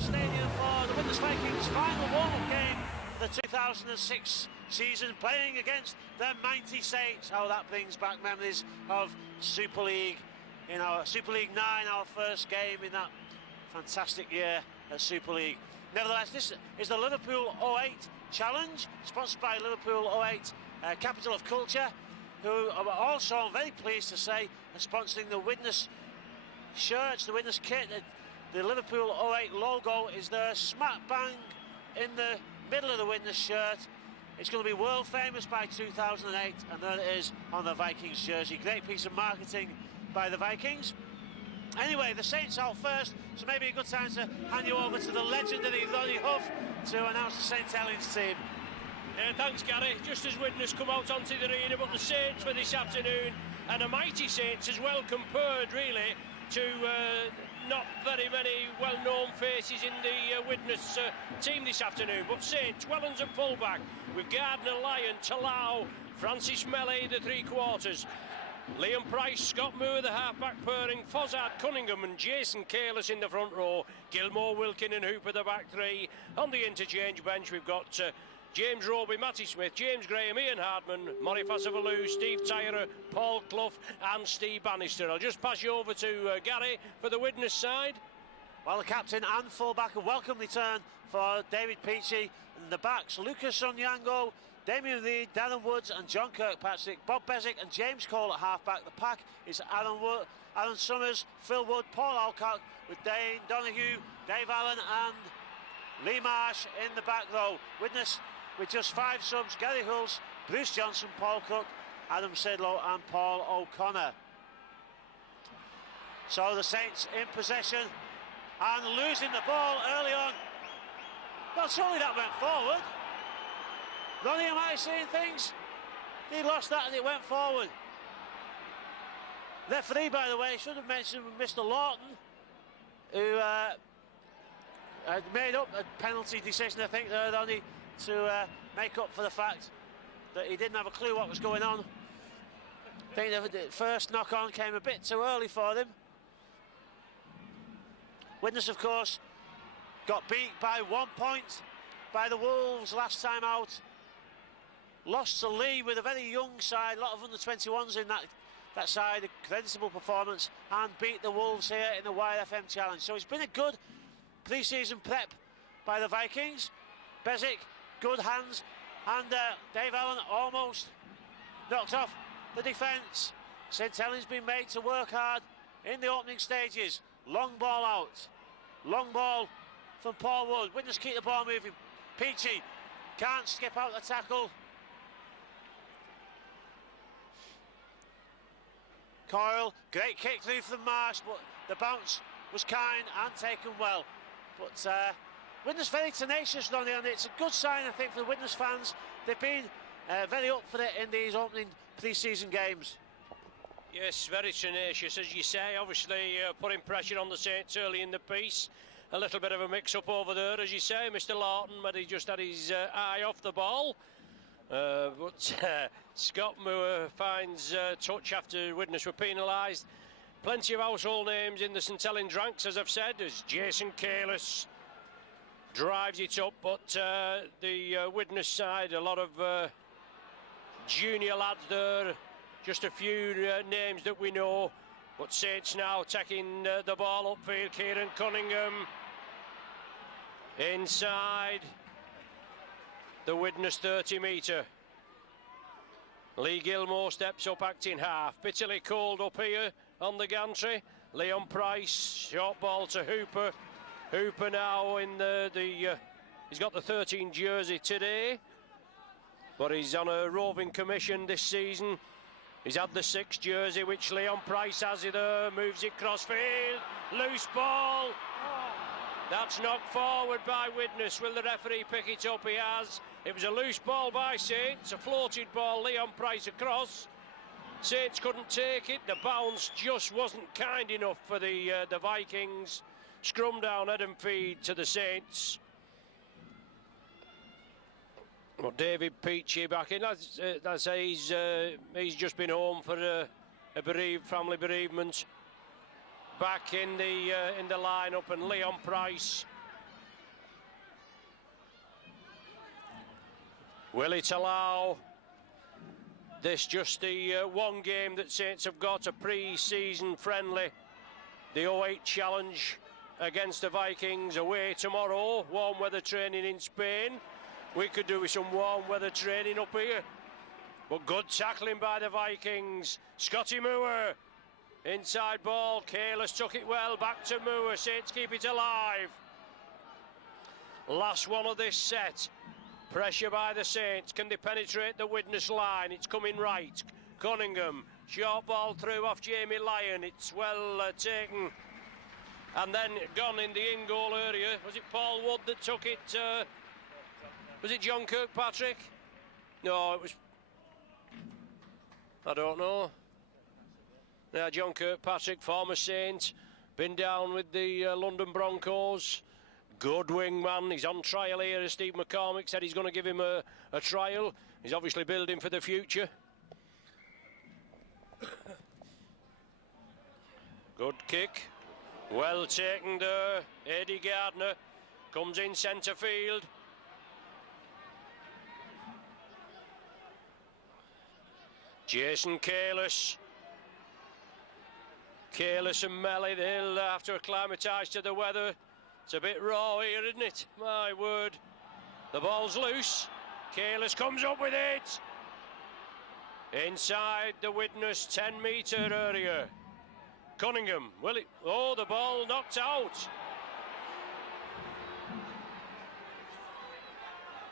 Stadium for the Widnes Vikings' final warm-up game of the 2006 season, playing against the mighty Saints. Oh, that brings back memories of Super League, Super League 9, our first game in that fantastic year at Super League. Nevertheless, this is the Liverpool 08 Challenge, sponsored by Liverpool 08 Capital of Culture, who are also, I'm very pleased to say, are sponsoring the Widnes shirts, the Widnes kit. The Liverpool 08 logo is there, smack bang in the middle of the Widnes shirt. It's going to be world famous by 2008, and there it is on the Vikings jersey. Great piece of marketing by the Vikings. Anyway, the Saints out first, so maybe a good time to hand you over to the legendary Ronnie Huff to announce the St Helens team. Thanks, Gary. Just as Widnes come out onto the arena, but the Saints for this afternoon, and a mighty Saints as well, compared really to not very many well-known faces in the Widnes team this afternoon. But Saints, Wellens at full-back, with Gardner, Lyon, Talau, Francis Melly, the three-quarters. Liam Price, Scott Moore, the half-back pairing, Fozzard, Cunningham and Jason Kalis in the front row, Gilmore, Wilkin and Hooper the back three. On the interchange bench we've got James Roby, Matty Smith, James Graham, Ian Hardman, Murray Fassavalu, Steve Tyrer, Paul Clough and Steve Bannister. I'll just pass you over to Gary for the Widnes side. Well, the captain and full-back, a welcome return for David Peachy. In the backs, Lucas Onyango, Damien Reid, Darren Woods and John Kirkpatrick, Bob Bezic and James Cole at half-back. The pack is Aaron Summers, Phil Wood, Paul Alcock, with Dane Donahue, Dave Allen and Lee Marsh in the back row. Widnes with just 5 subs: Gary Hulse, Bruce Johnson, Paul Cook, Adam Sidlow and Paul O'Connor. So the Saints in possession and losing the ball early on. Well, surely that went forward. Ronnie, am I seeing things? He lost that and it went forward. Referee, by the way, should have mentioned Mr. Lawton, who had made up a penalty decision, I think, there, Ronnie, to make up for the fact that he didn't have a clue what was going on. I think the first knock-on came a bit too early for him. Widnes, of course, got beat by 1 point by the Wolves last time out. Lost to Lee with a very young side, a lot of under-21s in that side, a creditable performance, and beat the Wolves here in the YFM Challenge. So it's been a good pre-season prep by the Vikings. Bezic, good hands, and Dave Allen almost knocked off the defence. St Helens been made to work hard in the opening stages. Long ball out, long ball from Paul Wood. Widnes keep the ball moving. Peachy can't skip out the tackle. Coyle, great kick through from Marsh, but the bounce was kind and taken well. But Widnes very tenacious, Ronnie, and it's a good sign, I think, for the Widnes fans. They've been very up for it in these opening pre-season games. Yes, very tenacious, as you say. Obviously putting pressure on the Saints early in the piece. A little bit of a mix-up over there, as you say. Mr. Lawton, but he just had his eye off the ball. But Scott Moore finds touch after Widnes were penalised. Plenty of household names in the St Helens ranks, as I've said, as Jason Kalis drives it up. But the Widnes side, a lot of junior lads there. Just a few names that we know. But Saints now taking the ball upfield. Kieran Cunningham inside the Widnes 30-metre. Lee Gilmore steps up, acting half. Bitterly cold up here on the gantry. Leon Price, short ball to Hooper. Hooper now in he's got the 13 jersey today, but he's on a roving commission this season. He's had the 6 jersey, which Leon Price has it there. Moves it crossfield. Loose ball. That's knocked forward by Widnes. Will the referee pick it up? He has. It was a loose ball by Saints. A floated ball, Leon Price across. Saints couldn't take it. The bounce just wasn't kind enough for the Vikings. Scrum down, head and feed to the Saints. Well, David Peachy back in. I say he's just been home for a family bereavement. Back in the lineup, and Leon Price Will it allow this just the one game that Saints have got, a pre-season friendly, the 08 challenge against the Vikings away tomorrow? Warm weather training in Spain. We could do with some warm weather training up here. But good tackling by the Vikings. Scotty Moore, inside ball. Kalis took it well, back to Moore. Saints keep it alive. Last one of this set. Pressure by the Saints. Can they penetrate the Widnes line? It's coming right. Cunningham, short ball through off Jamie Lyon. It's well taken. And then gone in the in-goal area. Was it Paul Wood that took it? Was it John Kirkpatrick? No, it was... I don't know. Yeah, John Kirkpatrick, former Saint. Been down with the London Broncos. Good wingman. He's on trial here, as Steve McCormick said he's going to give him a trial. He's obviously building for the future. Good kick. Well taken there. Eddie Gardner comes in centre field. Jason Kalis. Kalis and Melly, they'll have to acclimatise to the weather. It's a bit raw here, isn't it? My word. The ball's loose. Kalis comes up with it. Inside the Widnes 10-metre area. Cunningham, will it? Oh, the ball knocked out.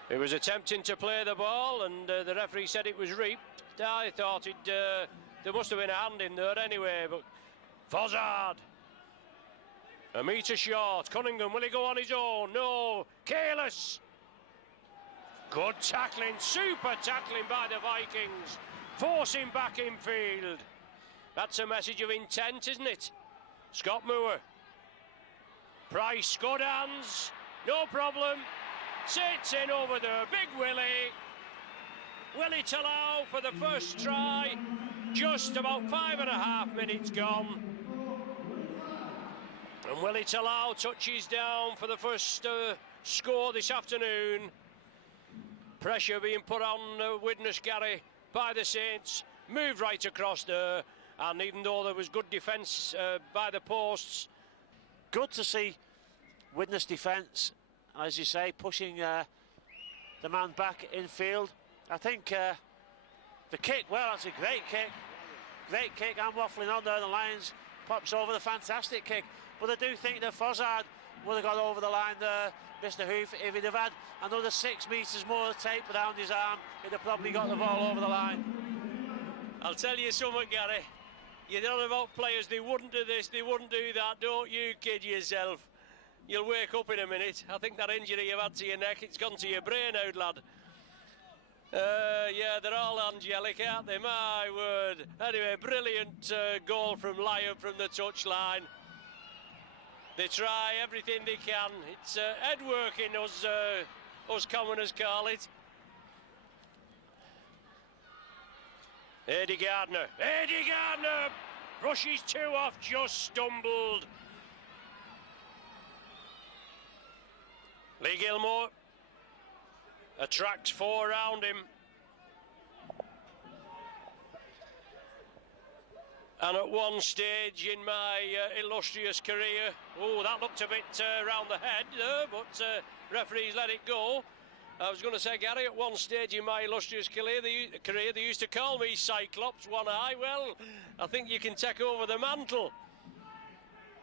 He was attempting to play the ball, and the referee said it was reaped. I thought there must have been a hand in there anyway, but Fozzard. A metre short. Cunningham, will he go on his own? No. Kalis. Good tackling, super tackling by the Vikings. Forcing back in field. That's a message of intent, isn't it? Scott Moore. Price, good hands. No problem. Sits in over there. Big Willie. Will it allow for the first try? Just about 5.5 minutes gone. And will it allow touches down for the first score this afternoon? Pressure being put on Widnes, Gary, by the Saints. Moved right across there. And even though there was good defence by the posts. Good to see Widnes defence, as you say, pushing the man back infield. I think the kick, well, that's a great kick. Great kick. I'm waffling on there. The Lions pops over the fantastic kick. But I do think that Fozzard would have got over the line there, Mr. Hoof. If he'd have had another 6 metres more tape around his arm, he'd have probably got the ball over the line. I'll tell you something, Gary. You know about players, they wouldn't do this, they wouldn't do that. Don't you kid yourself. You'll wake up in a minute. I think that injury you've had to your neck, it's gone to your brain out, lad. Yeah, they're all angelic, aren't they? My word. Anyway, brilliant goal from Lyon from the touchline. They try everything they can. It's head working, us commoners call it. Eddie Gardner. Eddie Gardner brushes two off, just stumbled. Lee Gilmore attracts 4 around him. And at one stage in my illustrious career, oh, that looked a bit round the head there, but referees let it go. I was going to say, Gary, at one stage in my illustrious career, they used to call me Cyclops, one eye. Well, I think you can take over the mantle.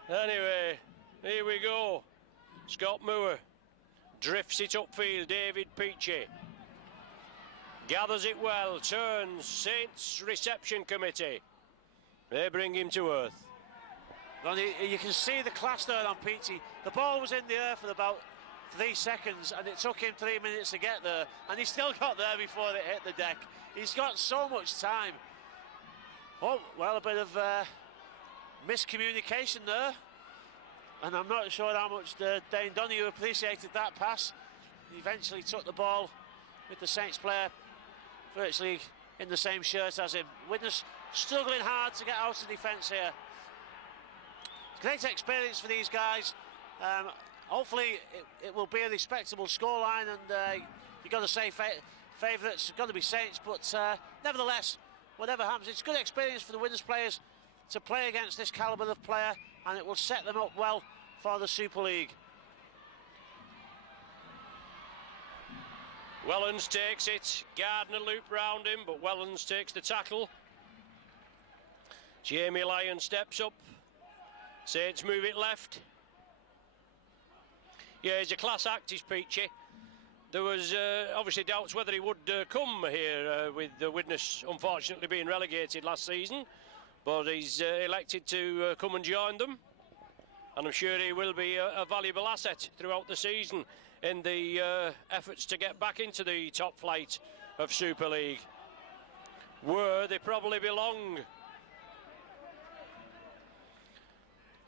Anyway, here we go. Scott Moore drifts it upfield. David Peachy gathers it well, turns. Saints reception committee. They bring him to earth. Well, you can see the class there on Peachy. The ball was in the air for about 3 seconds, and it took him 3 minutes to get there, and he still got there before it hit the deck. He's got so much time. Oh, well, a bit of miscommunication there, and I'm not sure how much Dane Donahue appreciated that pass. He eventually took the ball with the Saints player virtually in the same shirt as him. Widnes struggling hard to get out of defence here. Great experience for these guys. Hopefully it will be a respectable scoreline, and you've got to say favourites are going to be Saints, but nevertheless, whatever happens, it's good experience for the Widnes players to play against this calibre of player, and it will set them up well for the Super League. Wellens takes it. Gardner looped round him, but Wellens takes the tackle. Jamie Lyon steps up. Saints move it left. Yeah, he's a class act, is Peachy. There was obviously doubts whether he would come here with the Widnes unfortunately being relegated last season, but he's elected to come and join them, and I'm sure he will be a valuable asset throughout the season in the efforts to get back into the top flight of Super League, where they probably belong.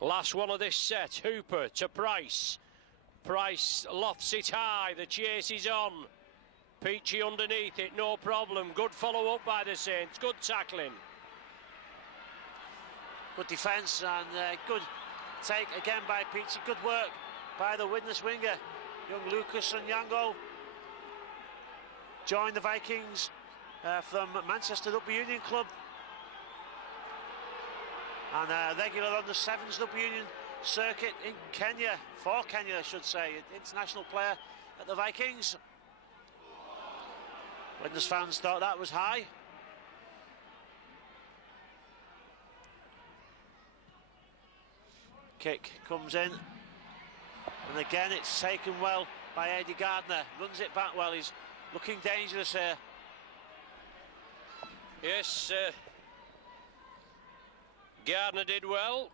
Last one of this set, Hooper to Price. Price lofts it high, the chase is on. Peachy underneath it, no problem. Good follow-up by the Saints, good tackling. Good defence and good take again by Peachy. Good work by the Widnes winger. Young Lucas and Yango joined the Vikings from Manchester Rugby Union Club. And regular on the Sevens Rugby Union circuit in Kenya, for Kenya I should say, international player at the Vikings. Widnes fans thought that was high. Kick comes in, and again it's taken well by Eddie Gardner. Runs it back well, he's looking dangerous here. Yes, Gardner did well.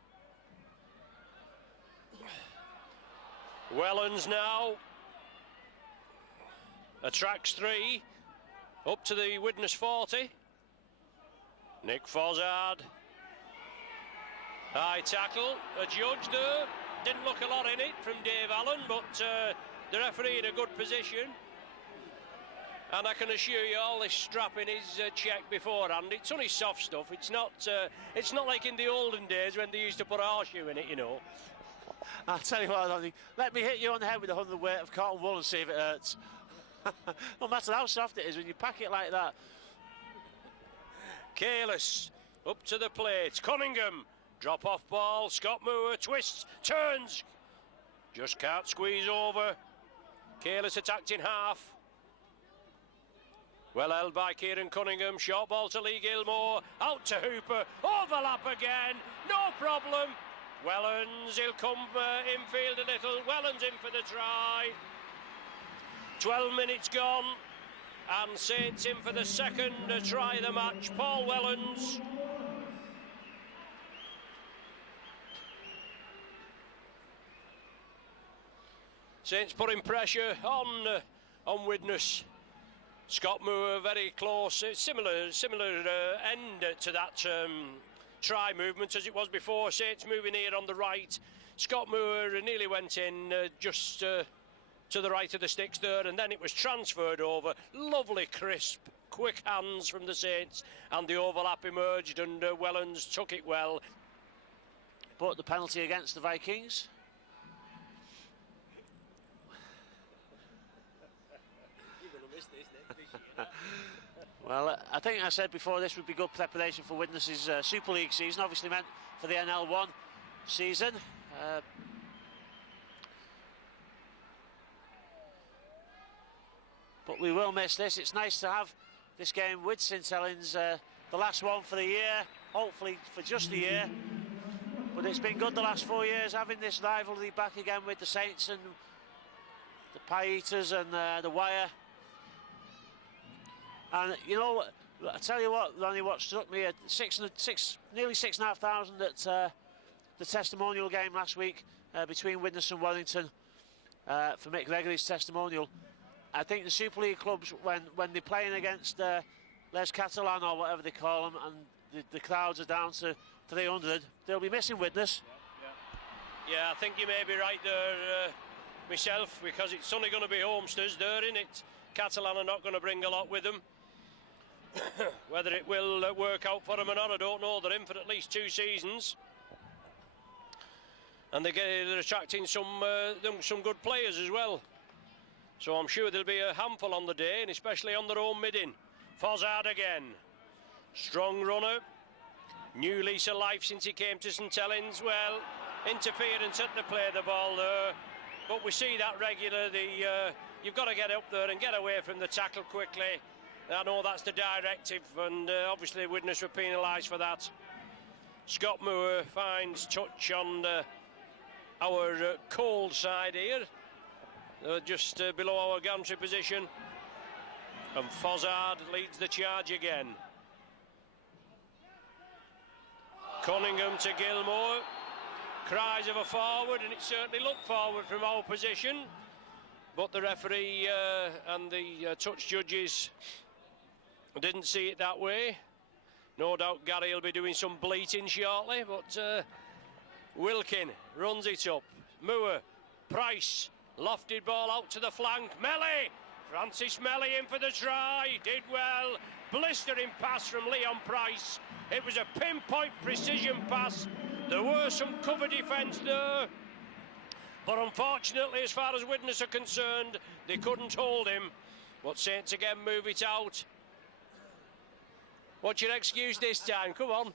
Wellens now attracts 3 up to the Widnes 40. Nick Fozzard, high tackle, a judge there. Didn't look a lot in it from Dave Allen, but the referee in a good position. And I can assure you, all this strapping is checked beforehand. It's only soft stuff. It's not like in the olden days when they used to put a horseshoe in it, you know. I'll tell you what, Donny, let me hit you on the head with 100 weight of cotton wool and see if it hurts. No matter how soft it is, when you pack it like that. Kalis up to the plate. Cunningham, drop off ball. Scott Moore twists, turns, just can't squeeze over. Kalis attacked in half. Well held by Kieran Cunningham. Short ball to Lee Gilmore. Out to Hooper. Overlap again. No problem. Wellens, he'll come infield a little. Wellens in for the try. 12 minutes gone. And Saints in for the second try of the match. Paul Wellens. Saints putting pressure on Widnes. Scott Moore very close, similar end to that try movement as it was before. Saints moving here on the right. Scott Moore nearly went in just to the right of the sticks there, and then it was transferred over. Lovely crisp, quick hands from the Saints, and the overlap emerged, and Wellens took it well. But the penalty against the Vikings. Well, I think I said before this would be good preparation for Widnes' Super League season, obviously meant for the NL1 season. But we will miss this. It's nice to have this game with St Helens, the last one for the year, hopefully for just a year. But it's been good the last 4 years, having this rivalry back again with the Saints and the Pie Eaters and the Wire. And you know, I tell you what, Ronnie, what struck me at nearly 6,500 at the testimonial game last week between Widnes and Warrington for Mick Gregory's testimonial. I think the Super League clubs, when they're playing against Les Catalans or whatever they call them, and the crowds are down to 300, they'll be missing Widnes. Yeah, I think you may be right there myself, because it's only going to be homesters there, isn't it? Catalan are not going to bring a lot with them. Whether it will work out for them or not, I don't know. They're in for at least 2 seasons, and they're attracting some good players as well. So I'm sure there'll be a handful on the day, and especially on their own middin. Fozzard again. Strong runner. New lease of life since he came to St Helens. Well, interference at the play of the ball there. But we see that regularly. You've got to get up there and get away from the tackle quickly. I know that's the directive, and obviously Widnes were penalised for that. Scott Moore finds touch on our cold side here, just below our gantry position. And Fozzard leads the charge again. Cunningham to Gilmore. Cries of a forward, and it certainly looked forward from our position. But the referee and the touch judges didn't see it that way. No doubt Gary will be doing some bleating shortly, but Wilkin runs it up. Moore, Price, lofted ball out to the flank. Melly, Francis Melly in for the try, did well. Blistering pass from Leon Price. It was a pinpoint precision pass. There were some cover defence there, but unfortunately, as far as Widnes are concerned, they couldn't hold him. But Saints again move it out. What's your excuse this time? Come on.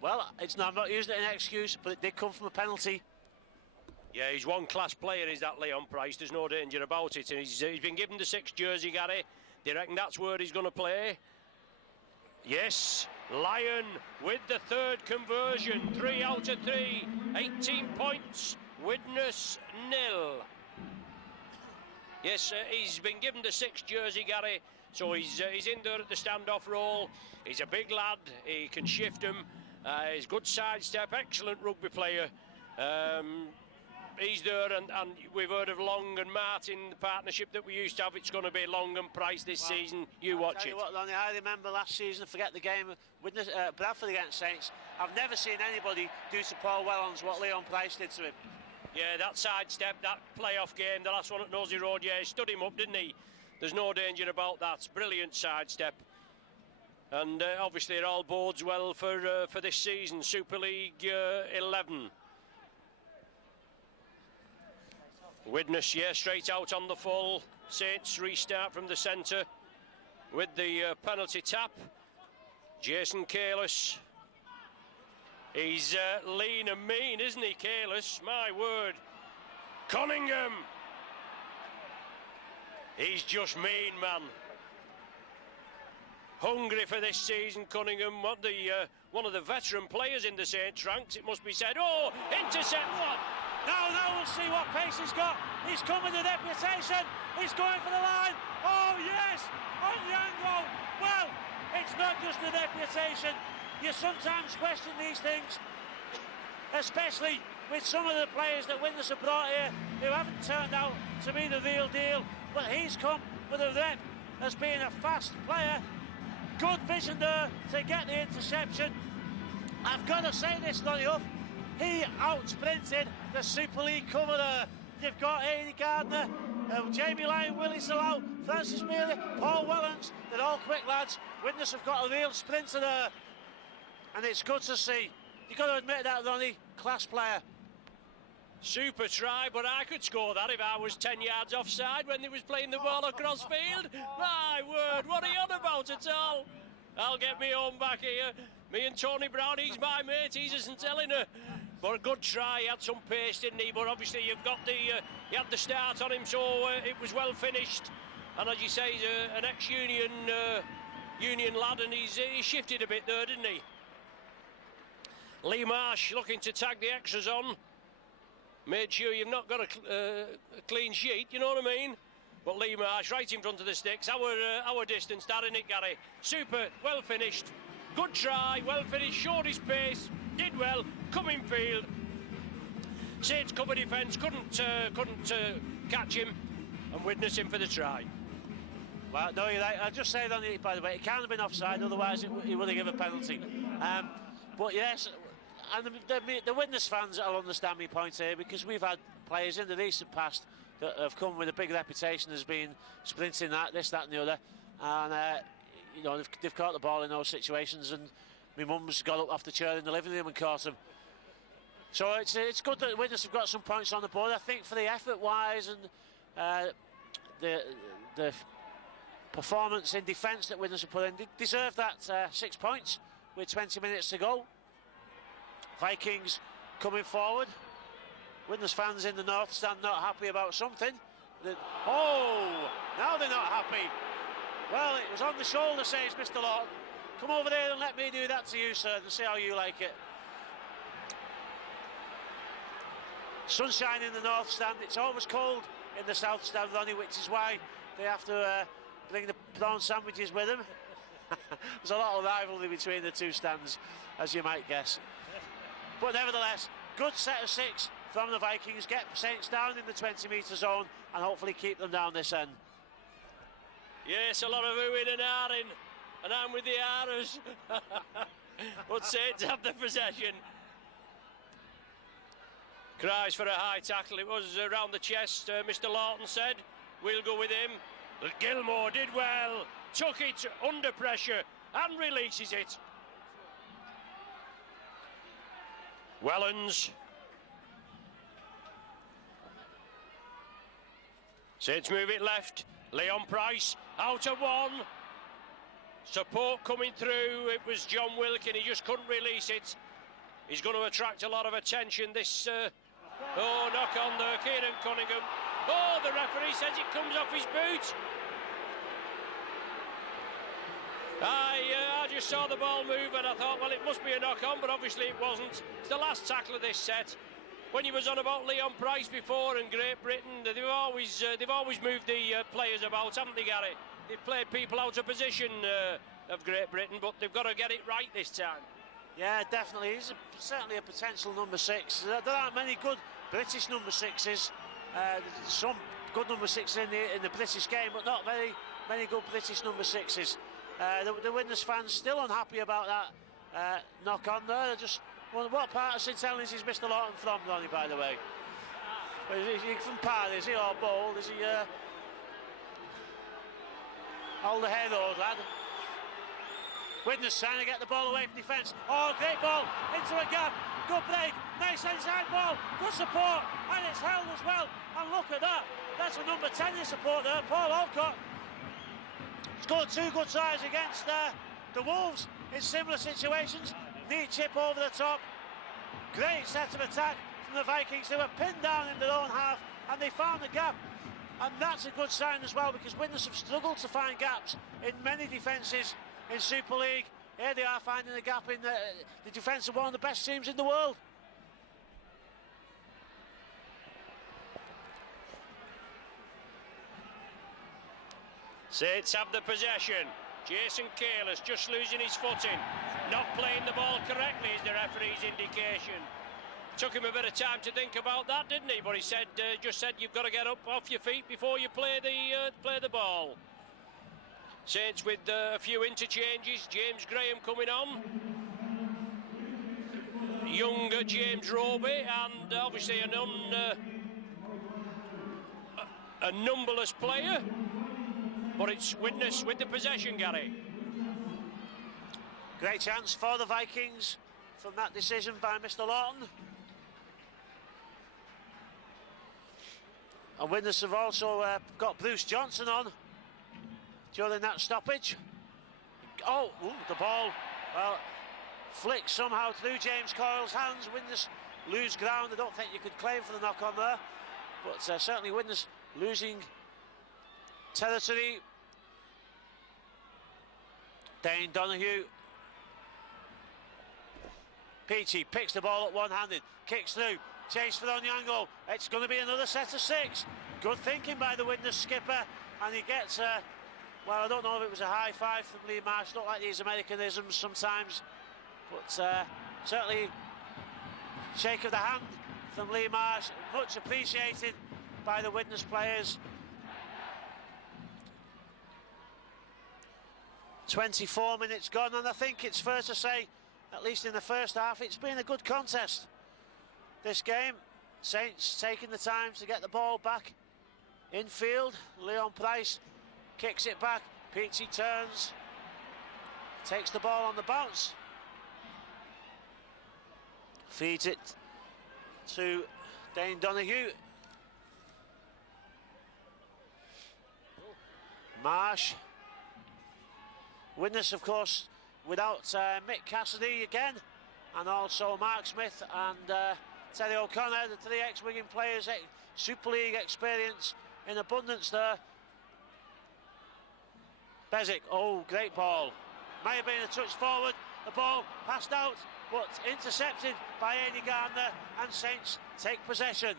Well, I'm not using it as an excuse, but it did come from a penalty. Yeah, he's one class player, is that Leon Price. There's no danger about it. And he's been given the 6 jersey, Gary. Do you reckon that's where he's going to play? Yes, Lyon with the 3rd conversion. 3 out of 3. 18 points. Widnes 0. Yes, he's been given the 6 jersey, Gary. So he's in there at the standoff role. He's a big lad. He can shift him. He's good sidestep. Excellent rugby player. He's there, and we've heard of Long and Martin, the partnership that we used to have. It's going to be Long and Price this season. You watch it. What, Lonnie, I remember last season, forget the game with Bradford against Saints. I've never seen anybody do to Paul Wellens what Leon Price did to him. Yeah, that sidestep, that playoff game, the last one at Nosey Road, yeah, he stood him up, didn't he? There's no danger about that. Brilliant sidestep. And obviously it all bodes well for this season, Super League 11. Widnes, yeah, straight out on the full. Saints restart from the centre with the penalty tap. Jason Kalis. He's lean and mean, isn't he, Kalis? My word. Cunningham. He's just mean, man. Hungry for this season, Cunningham. One of the veteran players in the Saints ranks, it must be said. Oh, intercept one. Now we'll see what pace he's got. He's coming with reputation. He's going for the line. Oh, yes, on the angle. Well, it's not just the reputation. You sometimes question these things, especially with some of the players that Widnes have brought here who haven't turned out to be the real deal. But he's come with a rep as being a fast player. Good vision there to get the interception. I've got to say this, Lonnie Huff. He out-sprinted the Super League cover there. You've got Aidy Gardner, Jamie Lyon, Willie Salau, Francis Mealy, Paul Wellens. They're all quick lads. Widnes have got a real sprinter there. And it's good to see. You've got to admit that, Ronnie. Class player. Super try, but I could score that if I was 10 yards offside when they was playing the ball across field. My word, what are you on about at all? I'll get me home back here. Me and Tony Brown, he's my mate, he's a St Helena. But a good try, he had some pace, didn't he? But obviously you've got he had the start on him, so it was well finished. And as you say, he's an ex-Union Union lad, and he shifted a bit there, didn't he? Lee Marsh looking to tag the extras on. Made sure you've not got a clean sheet, you know what I mean? But Lee Marsh right in front of the sticks. Our distance, that in it, Gary. Super, well finished. Good try, well finished, showed his pace, did well, come in field. Saints cover defence, couldn't catch him, and Widnes him for the try. Well, no, you're right. I'll just say that, by the way, it can't have been offside, otherwise he would have given a penalty. But yes, and the Widnes fans will understand my point here, because we've had players in the recent past that have come with a big reputation as being sprinting this, that and the other, and you know, they've caught the ball in those situations, and my mum's got up off the chair in the living room and caught him. So it's good that Widnes have got some points on the board. I think for the effort wise and the performance in defence that Widnes have put in. They deserve that 6 points with 20 minutes to go. Vikings coming forward. Widnes fans in the north stand not happy about something. Oh, now they're not happy. Well, it was on the shoulder, says Mr. Lawton. Come over there and let me do that to you, sir, and see how you like it. Sunshine in the north stand. It's always cold in the south stand, Ronnie, which is why they have to bring the prawn sandwiches with them. There's a lot of rivalry between the two stands, as you might guess. But nevertheless, good set of 6 from the Vikings. Get Saints down in the 20-metre zone and hopefully keep them down this end. Yes, a lot of oohing and ahhing, and I'm with the ahhers. But Saints have the possession. Cries for a high tackle. It was around the chest, Mr. Lawton said. We'll go with him. But Gilmore did well. Took it under pressure and releases it. Helens. Saints move it left. Leon Price out of one. Support coming through. It was John Wilkin. He just couldn't release it. He's going to attract a lot of attention. This knock on there. Kieran Cunningham. Oh, the referee says it comes off his boot. I just saw the ball move and I thought, well, it must be a knock on, but obviously it wasn't. It's the last tackle of this set. When you was on about Leon Price before and Great Britain, they've always moved the players about, haven't they, Gary? They've played people out of position of Great Britain, but they've got to get it right this time. Yeah, definitely. He's certainly a potential number 6. There aren't many good British number 6s. Some good number 6s in the British game, but not very many good British number 6s. The Widnes fans still unhappy about that knock on there. They're just, well, what part of St Helens is Mr. Lawton from, Ronnie, by the way? Is he from Par, is he, or Bold? Is he Alder Head Road, lad? Widnes trying to get the ball away from defence. Oh, great ball into a gap. Good break. Nice inside ball. Good support. And it's held as well. And look at that. That's a number 10 in support there. Paul Alcott scored 2 good tries against the Wolves in similar situations. Neat chip over the top. Great set of attack from the Vikings. They were pinned down in their own half and they found the gap. And that's a good sign as well, because Widnes have struggled to find gaps in many defences in Super League. Here they are finding a gap in the defence of one of the best teams in the world. Saints have the possession. Jason Kalis just losing his footing. Not playing the ball correctly is the referee's indication. Took him a bit of time to think about that, didn't he? But he said, just said you've got to get up off your feet before you play the ball. Saints with a few interchanges. James Graham coming on. Younger James Roby, and obviously a numberless player. But it's Widnes with the possession, Gary. Great chance for the Vikings from that decision by Mr. Lawton. And Widnes have also got Bruce Johnson on during that stoppage. Oh, the ball, well, flicks somehow through James Coyle's hands. Widnes lose ground. I don't think you could claim for the knock on there, but certainly Widnes losing territory. Dane Donoghue. Peachy picks the ball up one-handed, kicks through, chase for Onyango. It's going to be another set of 6. Good thinking by the Widnes skipper, and he gets well, I don't know if it was a high five from Lee Marsh. Look like these Americanisms sometimes, but certainly shake of the hand from Lee Marsh, much appreciated by the Widnes players. 24 minutes gone, and I think it's fair to say, at least in the first half, it's been a good contest, this game. Saints taking the time to get the ball back in field. Leon Price kicks it back. Peachy turns, takes the ball on the bounce, feeds it to Dane Donoghue. Marsh. Widnes, of course, without Mick Cassidy again, and also Mark Smith and Terry O'Connor, the three ex-Wigan players, Super League experience in abundance there. Bezic, oh, great ball. May have been a touch forward, the ball passed out, but intercepted by Eddie Gardner, and Saints take possession.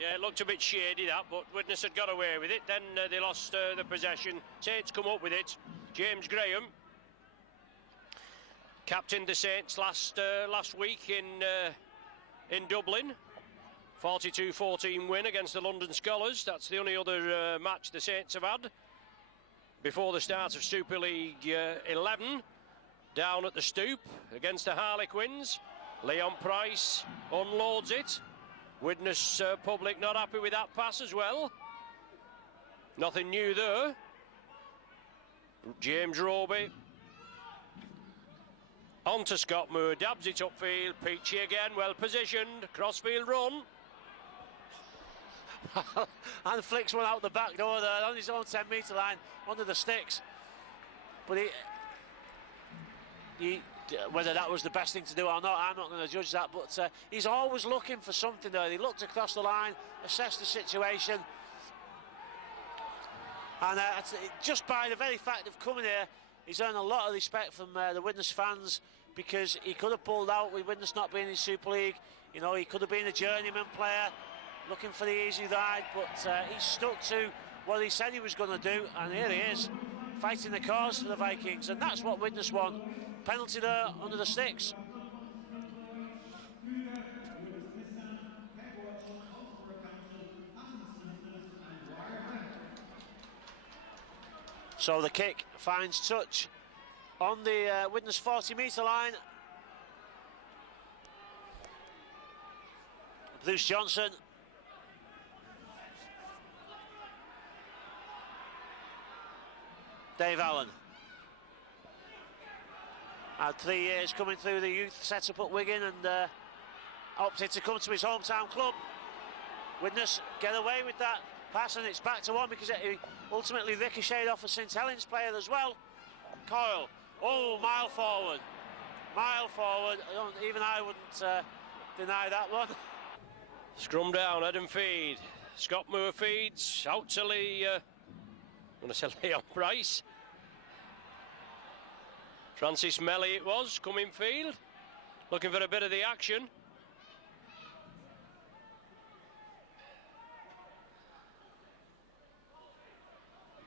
Yeah, it looked a bit shady that, but Widnes had got away with it. Then they lost the possession. Saints come up with it. James Graham captained the Saints last week in Dublin. 42-14 win against the London Scholars. That's the only other match the Saints have had before the start of Super League 11. Down at the Stoop against the Harlequins. Leon Price unloads it. Widnes public not happy with that pass as well. Nothing new there. James Roby on to Scott Moore, dabs it upfield. Peachy again, well positioned, crossfield run. And flicks one out the back door there on his own 10-metre line under the sticks. But whether that was the best thing to do or not, I'm not going to judge that, but he's always looking for something there. He looked across the line, assessed the situation, and just by the very fact of coming here, he's earned a lot of respect from the Widnes fans, because he could have pulled out with Widnes not being in Super League. You know, he could have been a journeyman player looking for the easy ride, but he stuck to what he said he was going to do, and here he is fighting the cause for the Vikings, and that's what Widnes want. Penalty there under the sticks. So the kick finds touch on the Widnes 40-metre line. Bruce Johnson. Dave Allen. Had 3 years coming through the youth setup at Wigan, and opted to come to his hometown club. Widnes get away with that pass, and it's back to one because it ultimately ricocheted off a St Helens player as well. Coyle, oh, mile forward. Even I wouldn't deny that one. Scrum down, head and feed. Scott Moore feeds out to Lee. I'm going to say Leon Price. Francis Melly it was, coming field, looking for a bit of the action.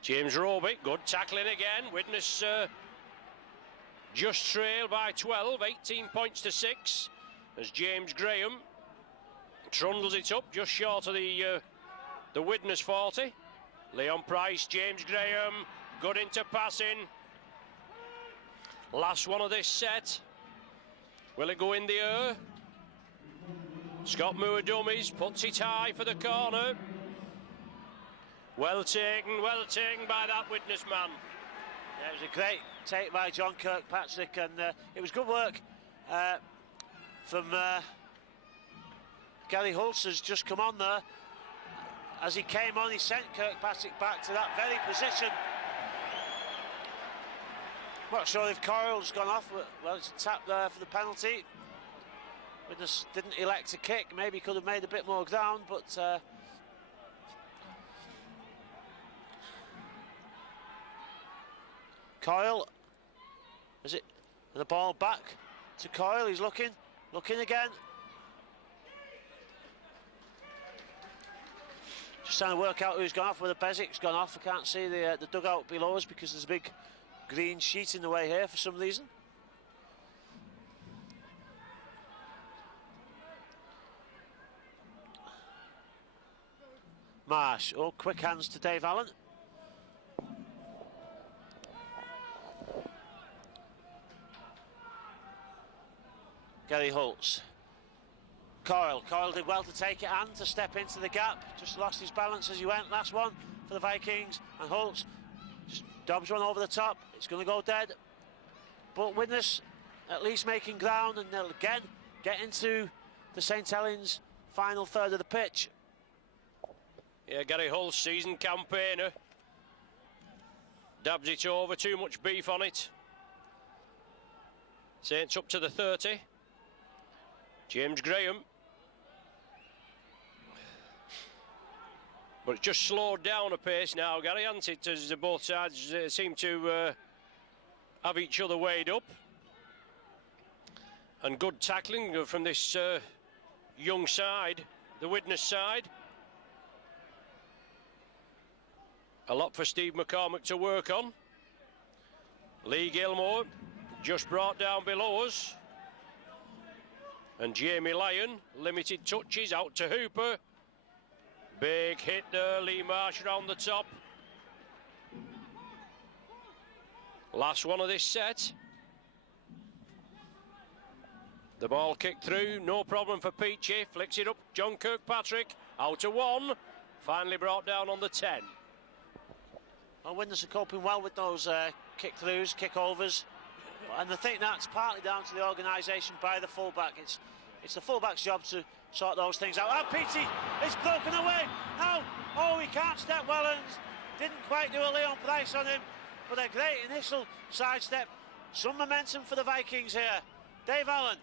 James Roby, good tackling again. Widnes just trailed by 12, 18 points to 6, as James Graham trundles it up just short of the Widnes 40. Leon Price, James Graham, good into passing. Last one of this set. Will it go in the air? Scott Moore dummies, puts it high for the corner. Well taken by that Widnes man. Yeah, it was a great take by John Kirkpatrick, and it was good work from Gary Hulse has just come on there. As he came on, he sent Kirkpatrick back to that very position. Not sure if Coyle's gone off. Well, it's a tap there for the penalty. Widnes didn't elect to kick. Maybe could have made a bit more ground, but Coyle, is it the ball back to Coyle? He's looking again. Just trying to work out who's gone off, whether Bezic's gone off. I can't see the dugout below us because there's a big green sheet in the way here for some reason. Marsh, oh, quick hands to Dave Allen. Gary Hulse. Coyle did well to take it and to step into the gap. Just lost his balance as he went. Last one for the Vikings, and Hulse just dobs one over the top. It's going to go dead. But Widnes at least making ground, and they'll again get into the St Helens final third of the pitch. Yeah, Gary Hulse, seasoned campaigner. Dabs it over, too much beef on it. Saints up to the 30. James Graham. But it's just slowed down a pace now, Gary, hasn't it? As both sides seem to have each other weighed up. And good tackling from this young side, the Widnes side. A lot for Steve McCormack to work on. Lee Gilmore just brought down below us. And Jamie Lyon, limited touches out to Hooper. Big hit there, Lee Marsh around the top. Last one of this set. The ball kicked through, no problem for Peachy. Flicks it up, John Kirkpatrick, out to 1. Finally brought down on the 10. Well, Widnes are coping well with those kick-throughs, kick-overs. And I think that's partly down to the organisation by the fullback. It's the fullback's job to sort those things out. Oh, Peachy is broken away. Now, oh, he can't step well and didn't quite do a Leon Price on him. But a great initial sidestep. Some momentum for the Vikings here. Dave Allen,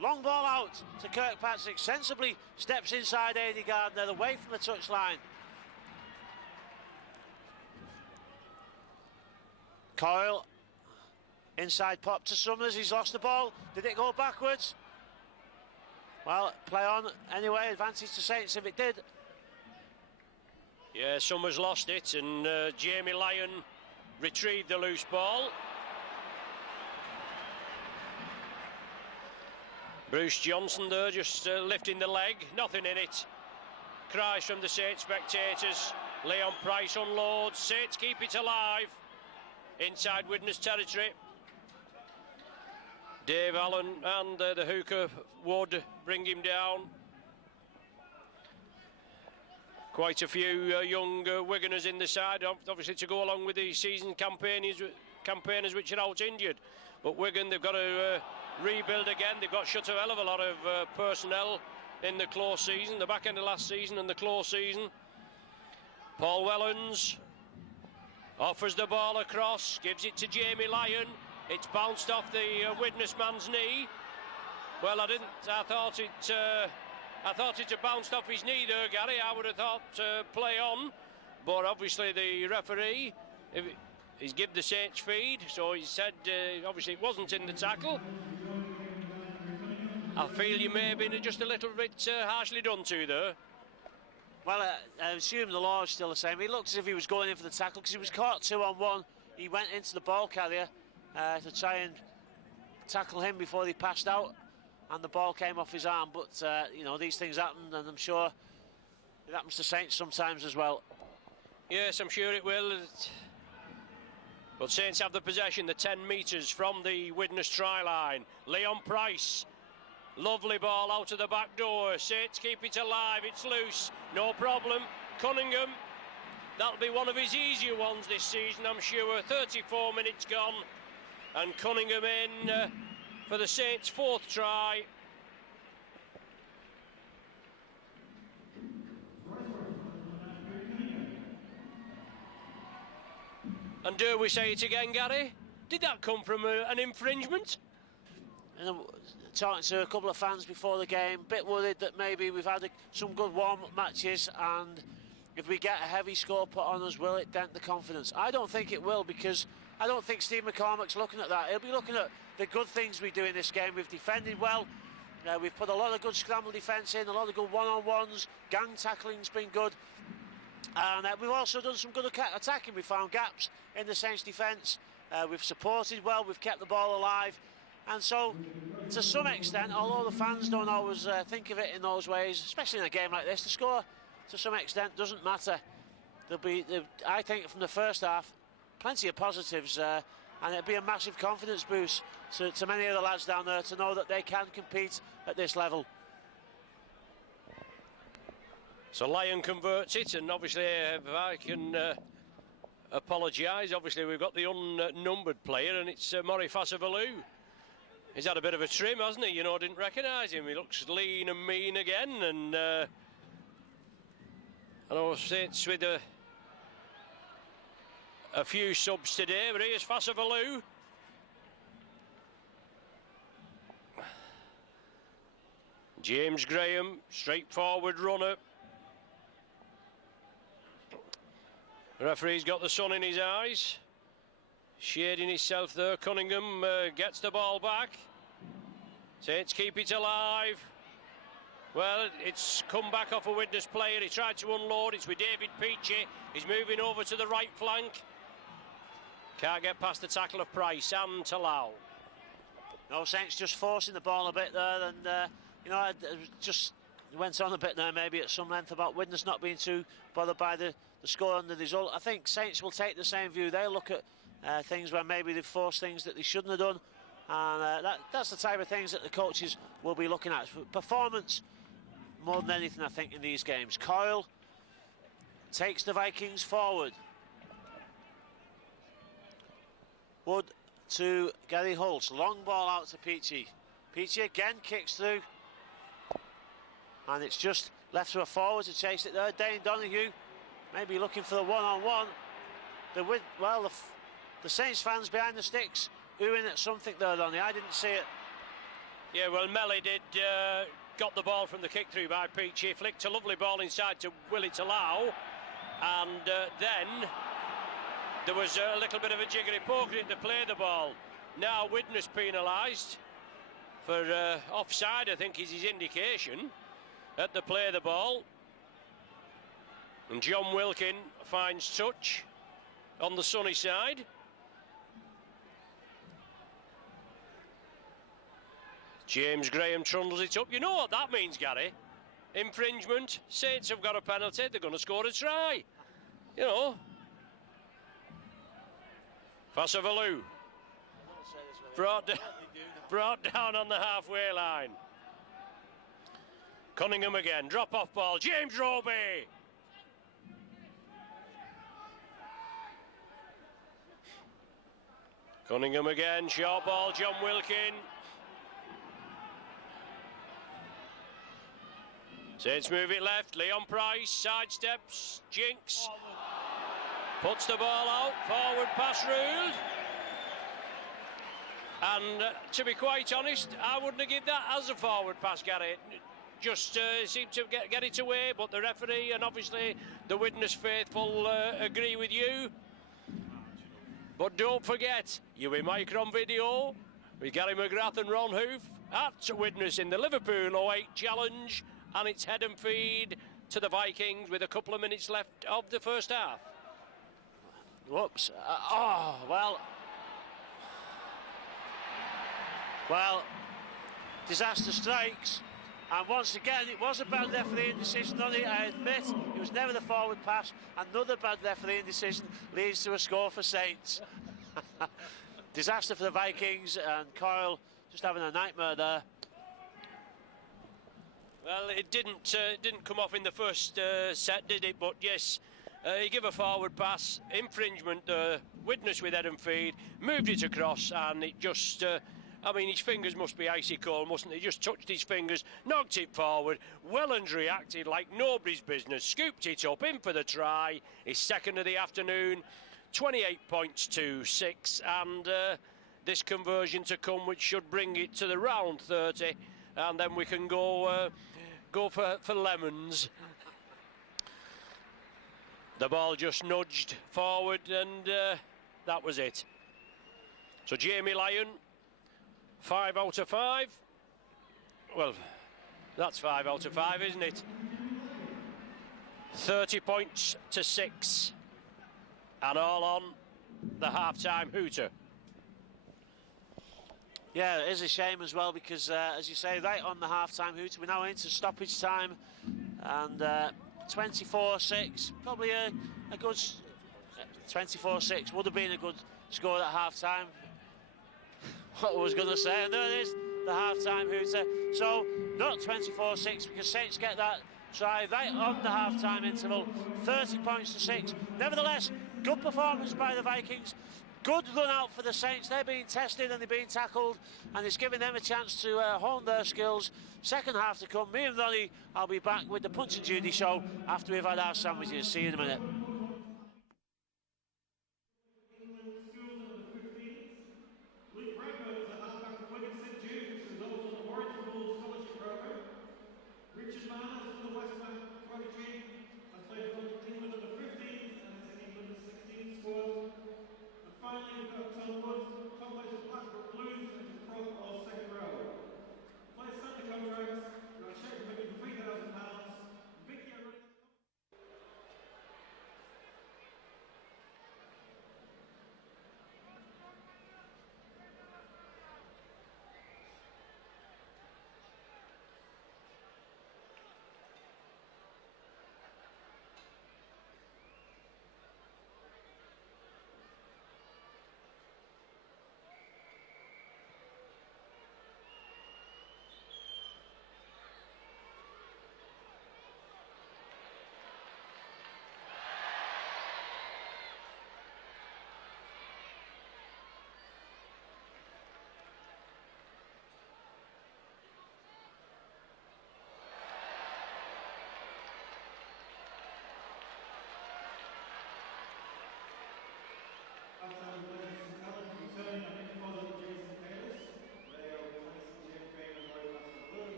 long ball out to Kirkpatrick. Sensibly steps inside AD Gardner, away from the touchline. Coyle, inside pop to Summers. He's lost the ball. Did it go backwards? Well, play on anyway. Advantage to Saints if it did. Yeah, Summers lost it, and Jamie Lyon retrieved the loose ball. Bruce Johnson there just lifting the leg, nothing in it. Cries from the Saints spectators. Leon Price unloads. Saints keep it alive inside Widnes territory. Dave Allen and the hooker would bring him down. Quite a few young Wiganers in the side, obviously to go along with the season campaigners which are out injured. But Wigan, they've got to rebuild again. They've got shut a hell of a lot of personnel in the close season, the back end of last season and the close season. Paul Wellens offers the ball across, gives it to Jamie Lyon. It's bounced off the Widnes man's knee. Well, I thought it had bounced off his knee there, Gary. I would have thought play on. But obviously the referee, he's given the Saints feed, so he said obviously it wasn't in the tackle. I feel you may have been just a little bit harshly done to there. Well, I assume the law is still the same. He looked as if he was going in for the tackle because he was caught 2-on-1. He went into the ball carrier to try and tackle him before he passed out, and the ball came off his arm. But you know, these things happen, and I'm sure it happens to Saints sometimes as well. Yes, I'm sure it will. But Saints have the possession, the 10 metres from the Widnes try line. Leon Price, lovely ball out of the back door. Saints keep it alive, it's loose, no problem. Cunningham, that'll be one of his easier ones this season, I'm sure. 34 minutes gone, and Cunningham in for the Saints' 4th try. And dare we say it again, Gary? Did that come from an infringement? And talking to a couple of fans before the game, a bit worried that maybe we've had some good warm-up matches, and if we get a heavy score put on us, will it dent the confidence? I don't think it will, because I don't think Steve McCormack's looking at that. He'll be looking at the good things we do in this game. We've defended well. We've put a lot of good scramble defence in, a lot of good one-on-ones. Gang tackling's been good. And we've also done some good attacking. We found gaps in the Saints defence. We've supported well. We've kept the ball alive. And so, to some extent, although the fans don't always think of it in those ways, especially in a game like this, the score, to some extent, doesn't matter. There'll be, I think, from the first half, plenty of positives, and it'll be a massive confidence boost to many of the lads down there to know that they can compete at this level. So Lyon converts it, and obviously if I can apologise, obviously we've got the unnumbered player, and it's Murray Fassavalu. He's had a bit of a trim, hasn't he? You know, didn't recognise him. He looks lean and mean again, and I know Saints with a few subs today, but here's Fasavalou. James Graham, straightforward runner. The referee's got the sun in his eyes. Shading himself there, Cunningham gets the ball back. Saints keep it alive. Well, it's come back off a Widnes player. He tried to unload. It's with David Peachy. He's moving over to the right flank. Can't get past the tackle of Price and Talau. No, Saints just forcing the ball a bit there, and you know, it just went on a bit there, maybe at some length, about Widnes not being too bothered by the score and the result. I think Saints will take the same view. They'll look at things where maybe they've forced things that they shouldn't have done, and that's the type of things that the coaches will be looking at. Performance more than anything, I think, in these games. Coyle takes the Vikings forward. Wood to Gary Holtz. Long ball out to Peachy. Peachy again kicks through. And it's just left to a forward to chase it there. Dane Donoghue maybe looking for the one-on-one. The Saints fans behind the sticks oohing at something there, Donny. I didn't see it. Yeah, well, Melly did got the ball from the kick through by Peachy. Flicked a lovely ball inside to Willie Talau. And then there was a little bit of a jiggery pokery to play the ball. Now Widnes penalised for offside, I think is his indication, at the play the ball. And John Wilkin finds touch on the sunny side. James Graham trundles it up. You know what that means, Gary? Infringement. Saints have got a penalty. They're going to score a try. You know. Fasavalou. Brought down on the halfway line. Cunningham again. Drop-off ball. James Roby. Cunningham again. Short ball. John Wilkin. Saints move it left. Leon Price sidesteps. Jinks. Puts the ball out. Forward pass ruled. And to be quite honest, I wouldn't have given that as a forward pass, Gary. Just seemed to get it away, but the referee and obviously the Widnes faithful agree with you. But don't forget, you'll be Micron video with Gary McGrath and Ron Hoof at Widnes in the Liverpool 08 Challenge, and it's head and feed to the Vikings with a couple of minutes left of the first half. Whoops. Well, disaster strikes, and once again it was a bad refereeing decision. Only I admit it was never the forward pass. Another bad refereeing decision leads to a score for Saints. Disaster for the Vikings, and Coyle just having a nightmare there. Well, it didn't come off in the first set, did it? But yes, he gave a forward pass, infringement, Widnes with head and feed, moved it across, and it just. I mean, his fingers must be icy cold, mustn't they? Just touched his fingers, knocked it forward. Welland's reacted like nobody's business, scooped it up, in for the try. His second of the afternoon, 28 points to 6, and this conversion to come, which should bring it to the round 30, and then we can go for lemons. The ball just nudged forward, and that was it. So Jamie Lyon, 5 out of 5. Well, that's 5 out of 5, isn't it? 30 points to 6. And all on the half-time hooter. Yeah, it is a shame as well, because, as you say, right on the half-time hooter, we're now into stoppage time. And 24-6, probably a good... 24-6 would have been a good score at half-time. What I was going to say, and there it is, the half-time hooter. So, not 24-6, because Saints get that try right on the half-time interval, 30 points to 6. Nevertheless, good performance by the Vikings. Good run out for the Saints. They're being tested and they're being tackled, and it's giving them a chance to hone their skills. Second half to come. Me and Ronnie, I'll be back with the Punch and Judy show after we've had our sandwiches. See you in a minute.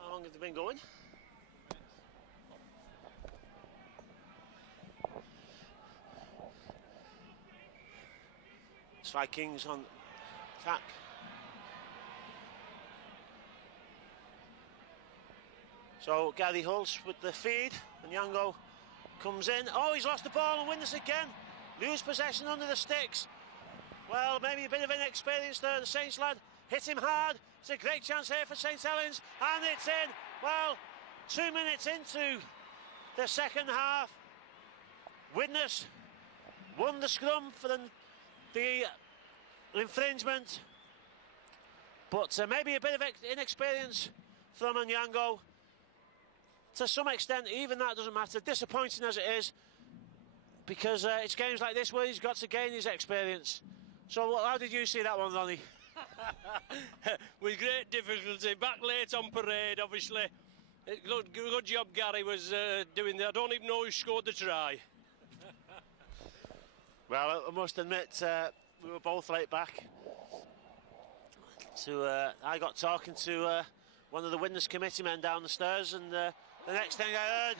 How long have they been going? Vikings on attack. So Gary Hulse with the feed, and Yango comes in. Oh, he's lost the ball and wins again. Lose possession under the sticks. Well, maybe a bit of inexperience there. The Saints lad hit him hard. It's a great chance here for St Helens, and it's in. Well, 2 minutes into the second half, Widnes won the scrum for the infringement, but maybe a bit of inexperience from Onyango. To some extent, even that doesn't matter, disappointing as it is, because it's games like this where he's got to gain his experience. So how did you see that one, Ronnie? With great difficulty, back late on parade, obviously. Good job Gary was doing that. I don't even know who scored the try. Well, I must admit, we were both late back. I got talking to one of the Widnes committee men down the stairs, and the next thing I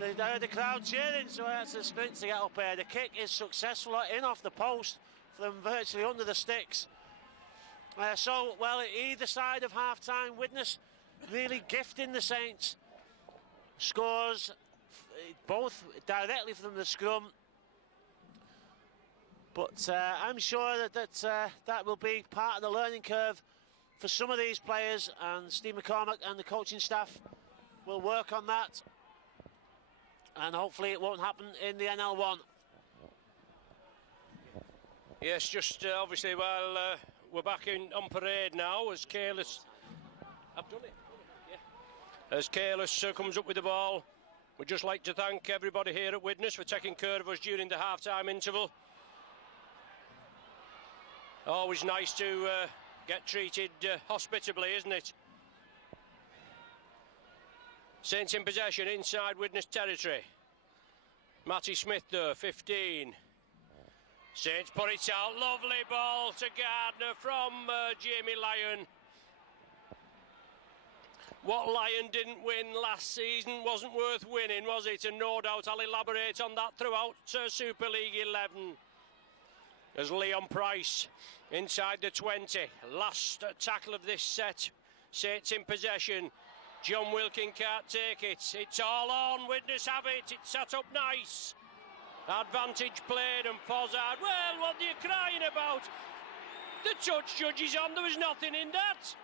heard the crowd cheering, so I had to sprint to get up here. The kick is successful, in off the post from virtually under the sticks. So, well, either side of half-time, Widnes really gifting the Saints. Scores both directly from the scrum. But I'm sure that will be part of the learning curve for some of these players, and Steve McCormack and the coaching staff will work on that. And hopefully it won't happen in the NL1. Yes, just obviously while we're back on parade now, as Careless... I've done it. Yeah. As Careless comes up with the ball, we'd just like to thank everybody here at Widnes for taking care of us during the half-time interval. Always nice to get treated hospitably, isn't it? Saints in possession inside Widnes territory. Matty Smith there, 15. Saints put it out, lovely ball to Gardner from Jamie Lyon. What Lyon didn't win last season wasn't worth winning, was it? And no doubt I'll elaborate on that throughout Super League 11. As Leon Price inside the 20. Last tackle of this set. Saints in possession. John Wilkin can't take it. It's all on. Widnes have it. It's set up nice. Advantage played and Fozzard. Well, what are you crying about? The touch judge is on. There was nothing in that.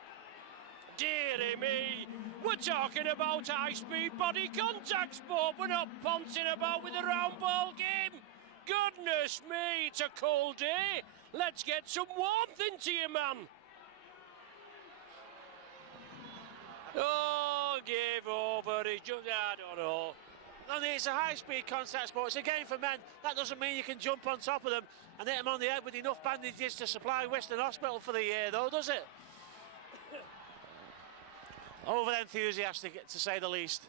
Dearie me. We're talking about high-speed body contact sport. We're not pouncing about with a round ball game. Goodness me, it's a cold day. Let's get some warmth into you, man. Oh, give over. I don't know. It's a high-speed contact sport. It's a game for men. That doesn't mean you can jump on top of them and hit them on the head with enough bandages to supply Western Hospital for the year, though, does it? Over-enthusiastic, to say the least.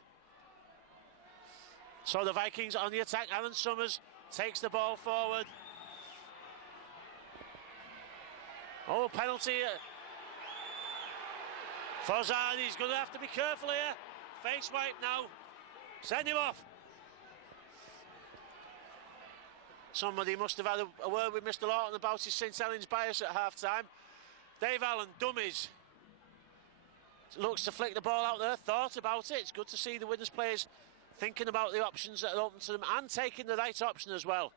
So the Vikings on the attack. Aaron Summers takes the ball forward. Oh, penalty. Fozard, he's going to have to be careful here. Face wipe now. Send him off. Somebody must have had a word with Mr. Lawton about his St Helens bias at half-time. Dave Allen, dummies. Looks to flick the ball out there, thought about it. It's good to see the Widnes players thinking about the options that are open to them and taking the right option as well.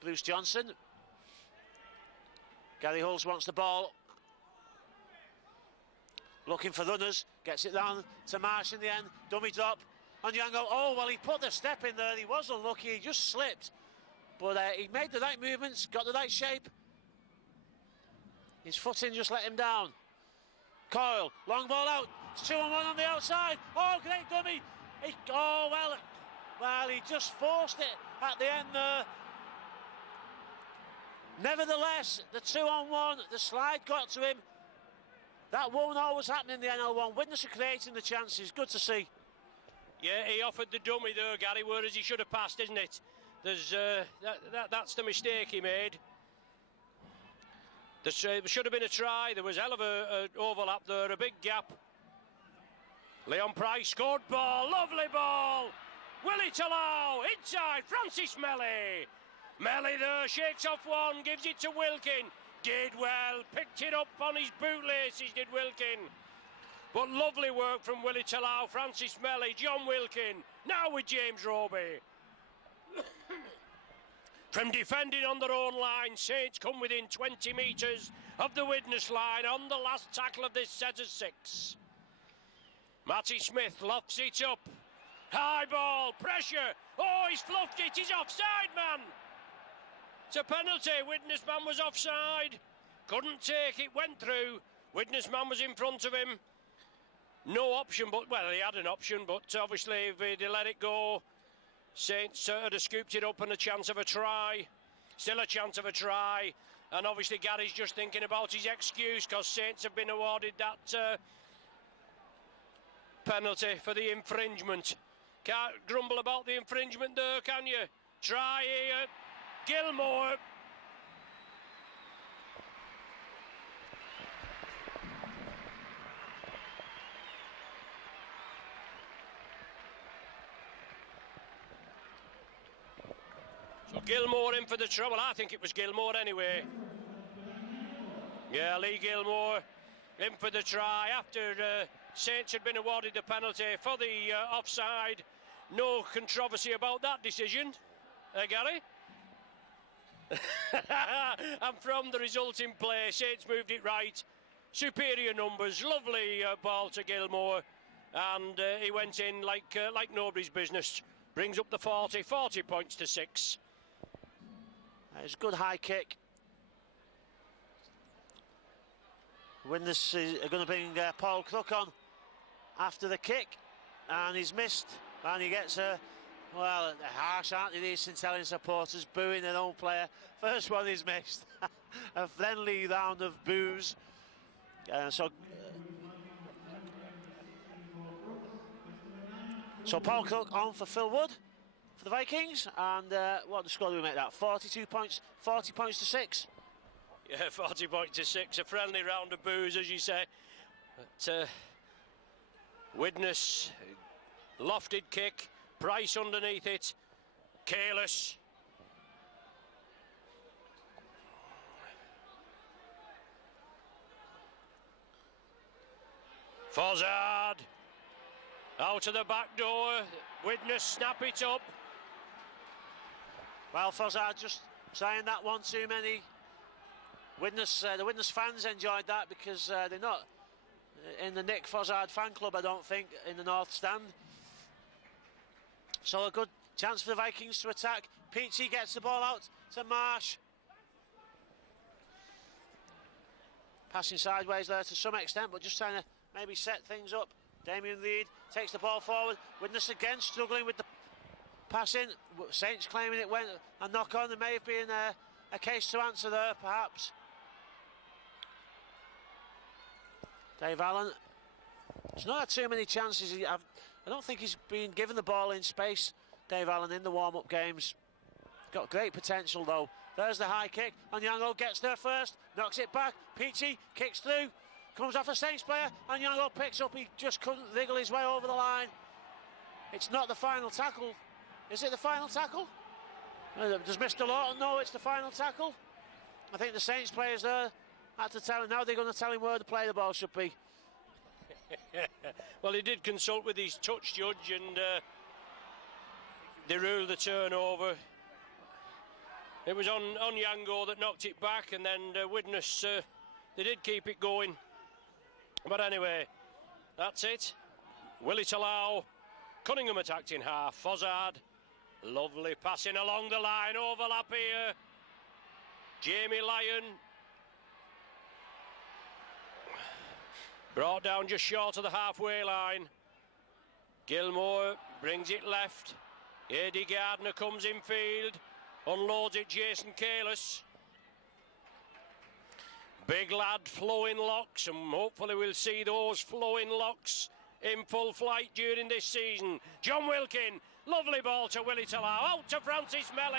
Bruce Johnson. Gary Hulse wants the ball. Looking for runners, gets it down to Marsh in the end. Dummy drop on Yango. Oh, well, he put the step in there. He was unlucky, he just slipped. But he made the right movements, got the right shape. His footing just let him down. Coyle, long ball out. It's 2-on-1 on the outside. Oh, great dummy. Well, he just forced it at the end there. Nevertheless, the 2-on-1, the slide got to him. That won't always happen in the NL1. Widnes are creating the chances. Good to see. Yeah, he offered the dummy there, Gary, whereas he should have passed, isn't it? There's that's the mistake he made. There should have been a try. There was a hell of a overlap there, a big gap. Leon Price scored ball, lovely ball. Willie Tallow, inside, Francis Melly. Melly there, shakes off one, gives it to Wilkin. Did well, picked it up on his bootlaces, did Wilkin. But lovely work from Willie Tallow, Francis Melly, John Wilkin. Now with James Roby. From defending on their own line, Saints come within 20 metres of the Widnes line on the last tackle of this set of 6. Matty Smith lofts it up. High ball, pressure. Oh, he's fluffed it, he's offside, man. It's a penalty, Widnes man was offside. Couldn't take it, went through. Widnes man was in front of him. No option, but, well, he had an option, but obviously if he'd let it go, Saints would have scooped it up and a chance of a try. Still a chance of a try. And obviously Gary's just thinking about his excuse because Saints have been awarded that penalty for the infringement. Can't grumble about the infringement there, can you? Try here. Gilmore. So Gilmore in for the trouble. I think it was Gilmore anyway. Yeah, Lee Gilmore in for the try after Saints had been awarded the penalty for the offside. No controversy about that decision, Gary? And from the resulting play, Saints moved it right. Superior numbers, lovely ball to Gilmore, and he went in like nobody's business. Brings up the 40 points to 6. It's a good high kick. Widnes are going to bring Paul Crook on after the kick, and he's missed, and he gets a harsh, aren't they, these St Helens supporters booing their own player. First one he's missed. A friendly round of boos. So Paul Crook on for Phil Wood for the Vikings, and what the score do we make that? 42 points, 40 points to 6. Yeah, 40 points to 6, a friendly round of boos, as you say. But Widnes, lofted kick, Price underneath it, careless. Fozard, out of the back door, Widnes snap it up. Well, Fozard just trying that one too many. Widnes, the Widnes fans enjoyed that because they're not in the Nick Fozard fan club, I don't think, in the North Stand. So a good chance for the Vikings to attack. Peachy gets the ball out to Marsh. Passing sideways there to some extent, but just trying to maybe set things up. Damien Reid takes the ball forward. Widnes again struggling with the passing. Saints claiming it went a knock on. There may have been a case to answer there, perhaps. Dave Allen. He's not had too many chances. I don't think he's been given the ball in space, Dave Allen, in the warm-up games. Got great potential, though. There's the high kick, and Yango gets there first, knocks it back. Peachy kicks through, comes off a Saints player, and Yango picks up. He just couldn't wriggle his way over the line. It's not the final tackle. Is it the final tackle? Does Mr. Lawton know it's the final tackle? I think the Saints players there had to tell him. Now they're going to tell him where to play the ball should be. Well, he did consult with his touch judge, and they ruled the turnover. It was on Yango that knocked it back, and then Widnes, they did keep it going. But anyway, that's it. Willie Talau, Cunningham attacked in half. Fozzard, lovely passing along the line, overlap here. Jamie Lyon, brought down just short of the halfway line. Gilmore brings it left. Eddie Gardner comes in field, unloads it. Jason Kalis, big lad, flowing locks, and hopefully we'll see those flowing locks in full flight during this season. John Wilkin, lovely ball to Willie Talau, out to Francis Melly.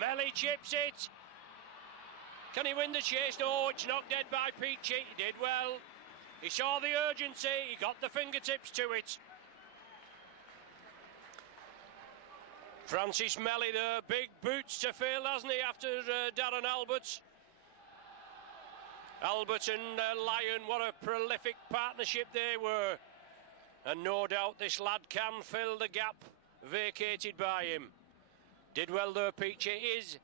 Melly chips it. Can he win the chase? No, it's knocked dead by Peachy. He did well. He saw the urgency, he got the fingertips to it. Francis Melly there, big boots to fill, hasn't he, after Darren Albert. Albert and Lyon, what a prolific partnership they were. And no doubt this lad can fill the gap vacated by him. Did well there, Peachy.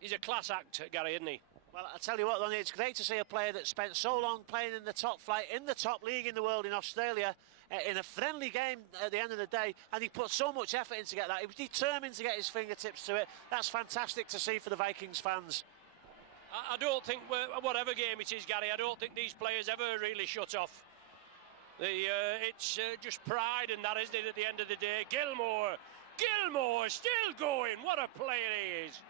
He's a class act, Gary, isn't he? Well, I tell you what, Lonnie, it's great to see a player that spent so long playing in the top flight, in the top league in the world in Australia, in a friendly game at the end of the day, and he put so much effort in to get that. He was determined to get his fingertips to it. That's fantastic to see for the Vikings fans. I don't think, whatever game it is, Gary, I don't think these players ever really shut off. It's just pride and that, isn't it, at the end of the day. Gilmore still going. What a player he is.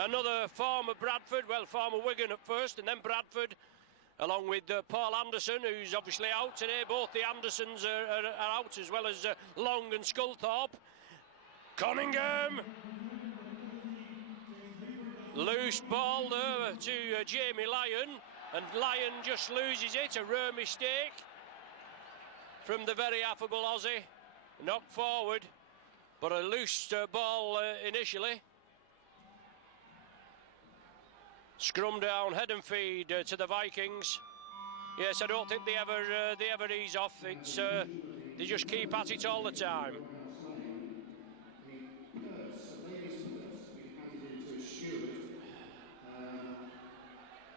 Another former Bradford, well, former Wigan at first, and then Bradford, along with Paul Anderson, who's obviously out today. Both the Andersons are out, as well as Long and Sculthorpe. Cunningham. Loose ball there to Jamie Lyon, and Lyon just loses it. A rare mistake from the very affable Aussie. Knocked forward, but a loose ball initially. Scrum down, head and feed to the Vikings. Yes, I don't think they ever ease off. It's they just keep at it all the time.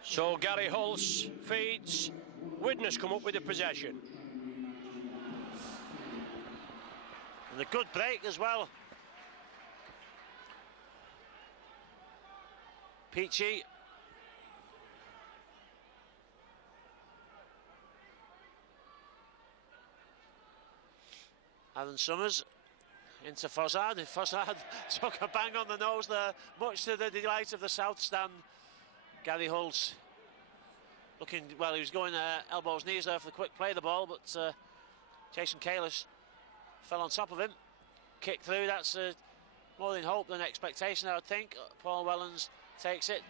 So Gary Hulse feeds. Widnes come up with the possession. And a good break as well. Peachy. Alan Summers into Fozzard. Fozzard took a bang on the nose there, much to the delight of the South stand. Gary Hulse looking, well, he was going elbows, knees there for the quick play of the ball, but Jason Kalis fell on top of him. Kick through, that's more than hope than expectation, I would think. Paul Wellens takes it.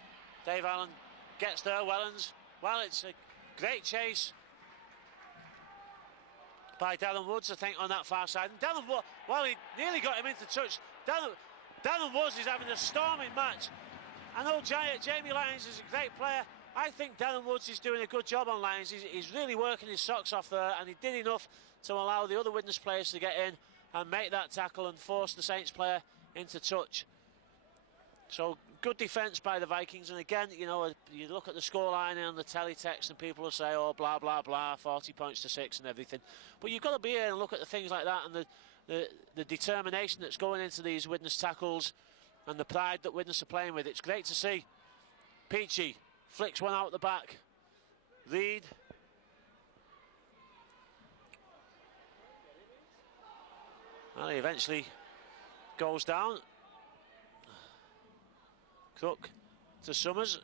Dave Allen gets there. Wellens, well, it's a great chase by Darren Woods, I think, on that far side. And Darren, well, he nearly got him into touch. Darren Woods is having a storming match. I know Jamie Lyons is a great player. I think Darren Woods is doing a good job on Lyons. He's really working his socks off there, and he did enough to allow the other Widnes players to get in and make that tackle and force the Saints player into touch. So good defence by the Vikings, and again, you know, you look at the scoreline on the teletext and people will say, oh, blah, blah, blah, 40 points to 6 and everything. But you've got to be here and look at the things like that and the determination that's going into these Widnes tackles and the pride that Widnes are playing with. It's great to see. Peachy flicks one out the back. Reed. Well, he eventually goes down. Cook to Summers.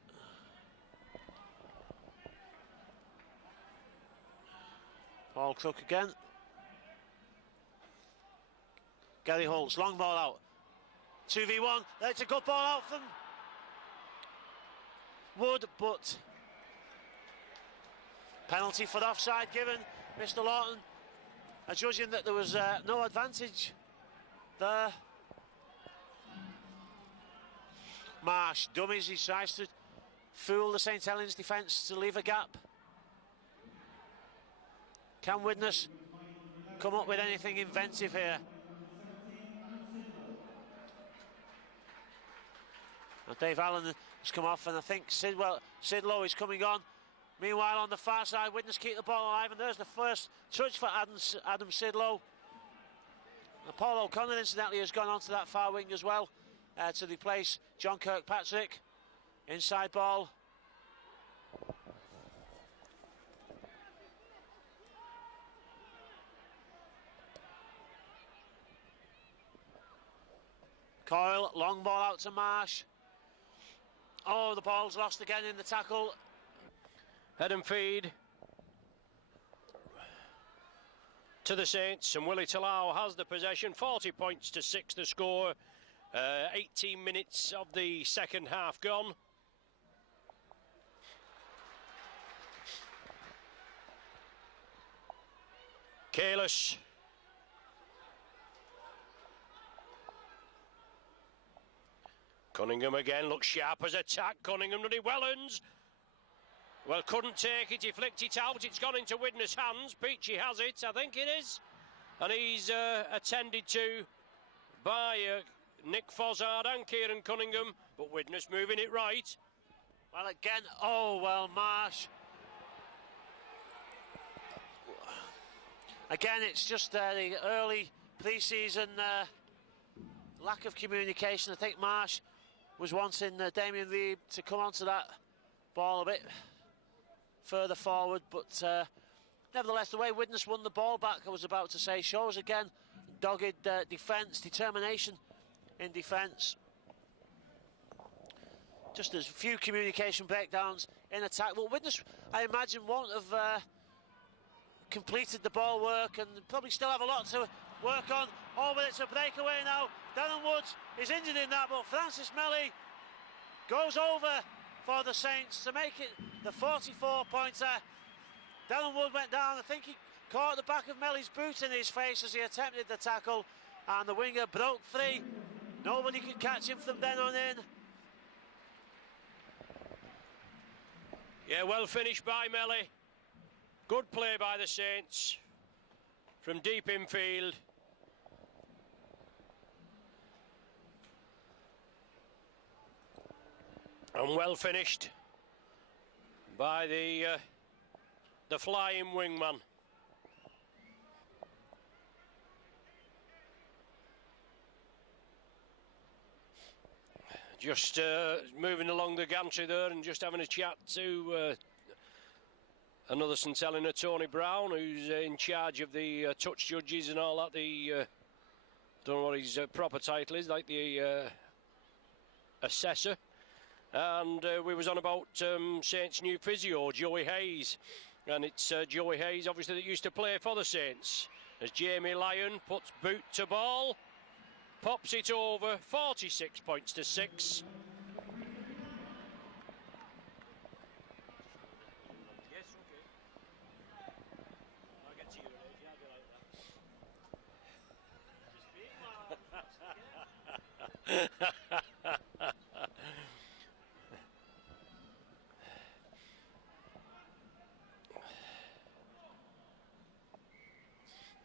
Paul Cook again. Gary Hulse, long ball out. 2v1, that's a good ball out from Wood, but penalty for offside given. Mr. Lawton judging that there was no advantage there. Marsh, dummies, he tries to fool the St Helens defence to leave a gap. Can Widnes come up with anything inventive here? And Dave Allen has come off, and I think Sidlow is coming on. Meanwhile, on the far side, Widnes keep the ball alive, and there's the first touch for Adam Sidlow. And Paul O'Connor, incidentally, has gone onto that far wing as well to replace John Kirkpatrick. Inside ball. Coyle, long ball out to Marsh. Oh, the ball's lost again in the tackle. Head and feed to the Saints, and Willie Talau has the possession. 40 points to 6 the score. 18 minutes of the second half gone. Careless. Cunningham again, looks sharp as attack. Cunningham running Wellens. Well, couldn't take it, he flicked it out. It's gone into Widnes' hands. Peachy has it, I think it is. And he's attended to by Nick Fozzard and Kieran Cunningham. But Widnes moving it right. Well, again, oh, well, Marsh. Again, it's just the early pre-season lack of communication. I think Marsh was wanting Damien Reed to come onto that ball a bit further forward, but nevertheless, the way Widnes won the ball back, I was about to say, shows again dogged defence, determination in defence. Just as few communication breakdowns in attack. Well, Widnes, I imagine, won't have completed the ball work and probably still have a lot to work on. Oh, but it's a breakaway now. Darren Woods is injured in that, but Francis Melly goes over for the Saints to make it the 44-pointer. Darren Wood went down. I think he caught the back of Melly's boot in his face as he attempted the tackle, and the winger broke free. Nobody could catch him from then on in. Yeah, well finished by Melly. Good play by the Saints from deep infield. And well finished by the flying wingman. Just moving along the gantry there and just having a chat to another St Helena, Tony Brown, who's in charge of the touch judges and all that. Don't know what his proper title is, like the assessor. And we was on about Saints' new physio, Joey Hayes. And it's Joey Hayes, obviously, that used to play for the Saints. As Jamie Lyon puts boot to ball, pops it over, 46 points to 6.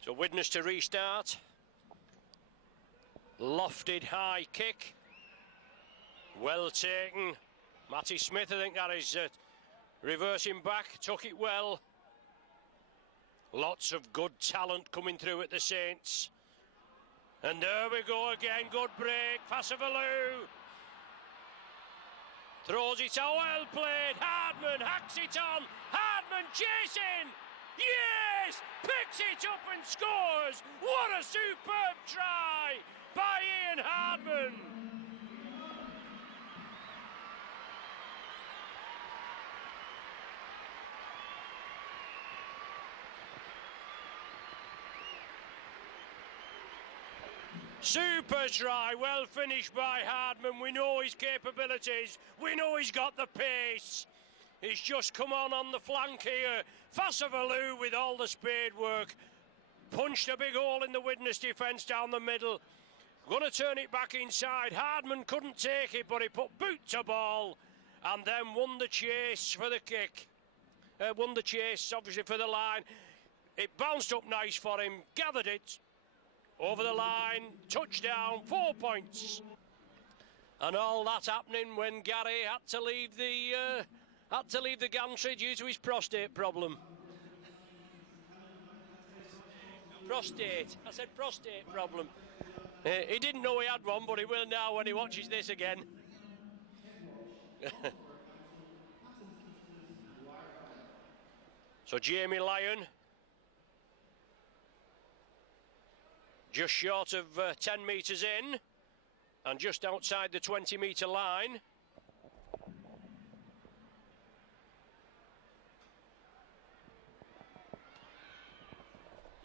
So Widnes to restart. Lofted high kick. Well taken. Matty Smith, I think that is reversing back. Took it well. Lots of good talent coming through at the Saints. And there we go again. Good break. Fasavalu throws it out. Well played. Hardman hacks it on. Hardman chasing. Yes! Picks it up and scores! What a superb try by Ian Hardman! Super try, well finished by Hardman. We know his capabilities, we know he's got the pace. He's just come on the flank here. Fassavalu with all the spade work. Punched a big hole in the Widnes defence down the middle. Going to turn it back inside. Hardman couldn't take it, but he put boot to ball and then won the chase for the kick. Won the chase, obviously, for the line. It bounced up nice for him, gathered it over the line, touchdown, 4 points. And all that happening when Gary had to leave the gantry due to his prostate problem. Prostate. I said prostate problem. He didn't know he had one, but he will now when he watches this again. So Jamie Lyon, just short of 10 metres in and just outside the 20-metre line.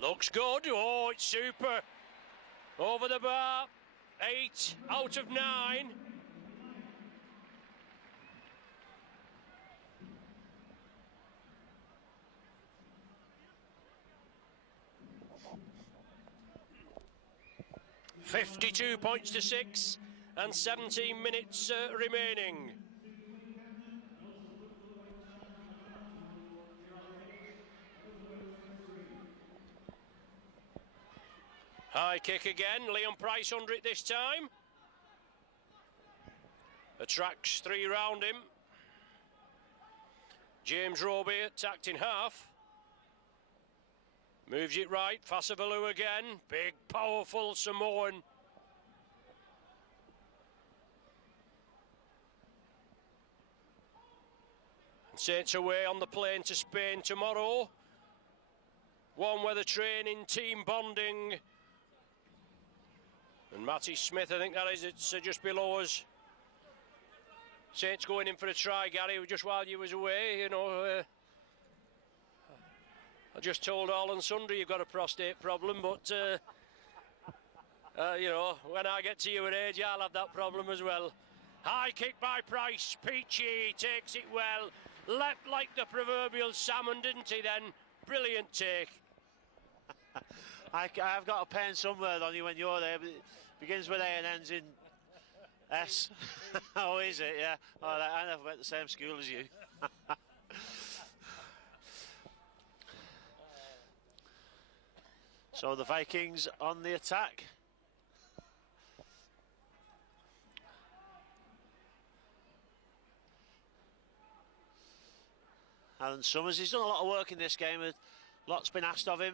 Looks good. Oh, it's super. Over the bar. 8 out of 9. $52 points to 6 and 17 minutes remaining. High kick again, Leon Price under it this time. Attracts 3 round him. James Roby attacked in half. Moves it right, Fassavalu again. Big, powerful Samoan. And Saints away on the plane to Spain tomorrow. Warm weather training, team bonding. And Matty Smith, I think that is, it's just below us. Saints going in for a try, Gary, just while you was away, you know. I just told all and sundry you've got a prostate problem, but, you know, when I get to your age, I'll have that problem as well. High kick by Price, Peachy takes it well. Leapt like the proverbial salmon, didn't he then? Brilliant take. I've got a pen somewhere on you when you're there, but it begins with A and ends in S. Oh, is it? Yeah. Oh, I never went to the same school as you. So the Vikings on the attack. Alan Summers, he's done a lot of work in this game. A lot's been asked of him.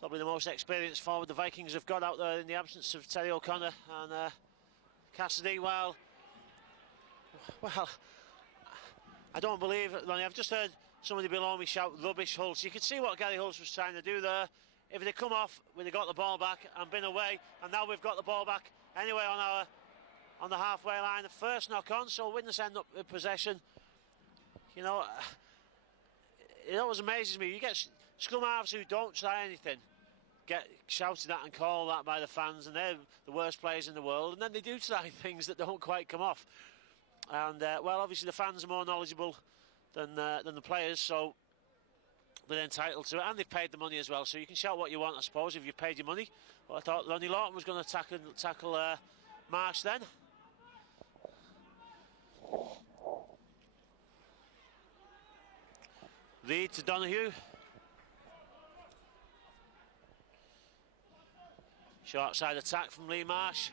Probably the most experienced forward the Vikings have got out there in the absence of Terry O'Connor and Cassidy. Well, I don't believe it, Ronnie. I've just heard somebody below me shout rubbish Hulse. You could see what Gary Hulse was trying to do there. If they'd come off, we'd have got the ball back and been away, and now we've got the ball back anyway on the halfway line. The first knock on, so Widnes end up in possession. You know, it always amazes me. You get scrum halves who don't try anything, get shouted at and called at by the fans, and they're the worst players in the world, and then they do try things that don't quite come off. And well, obviously the fans are more knowledgeable than the players, so they're entitled to it, and they've paid the money as well. So you can shout what you want, I suppose, if you've paid your money. But I thought Ronnie Lawton was going to tackle Marsh then. Reid to Donoghue. Short side attack from Lee Marsh.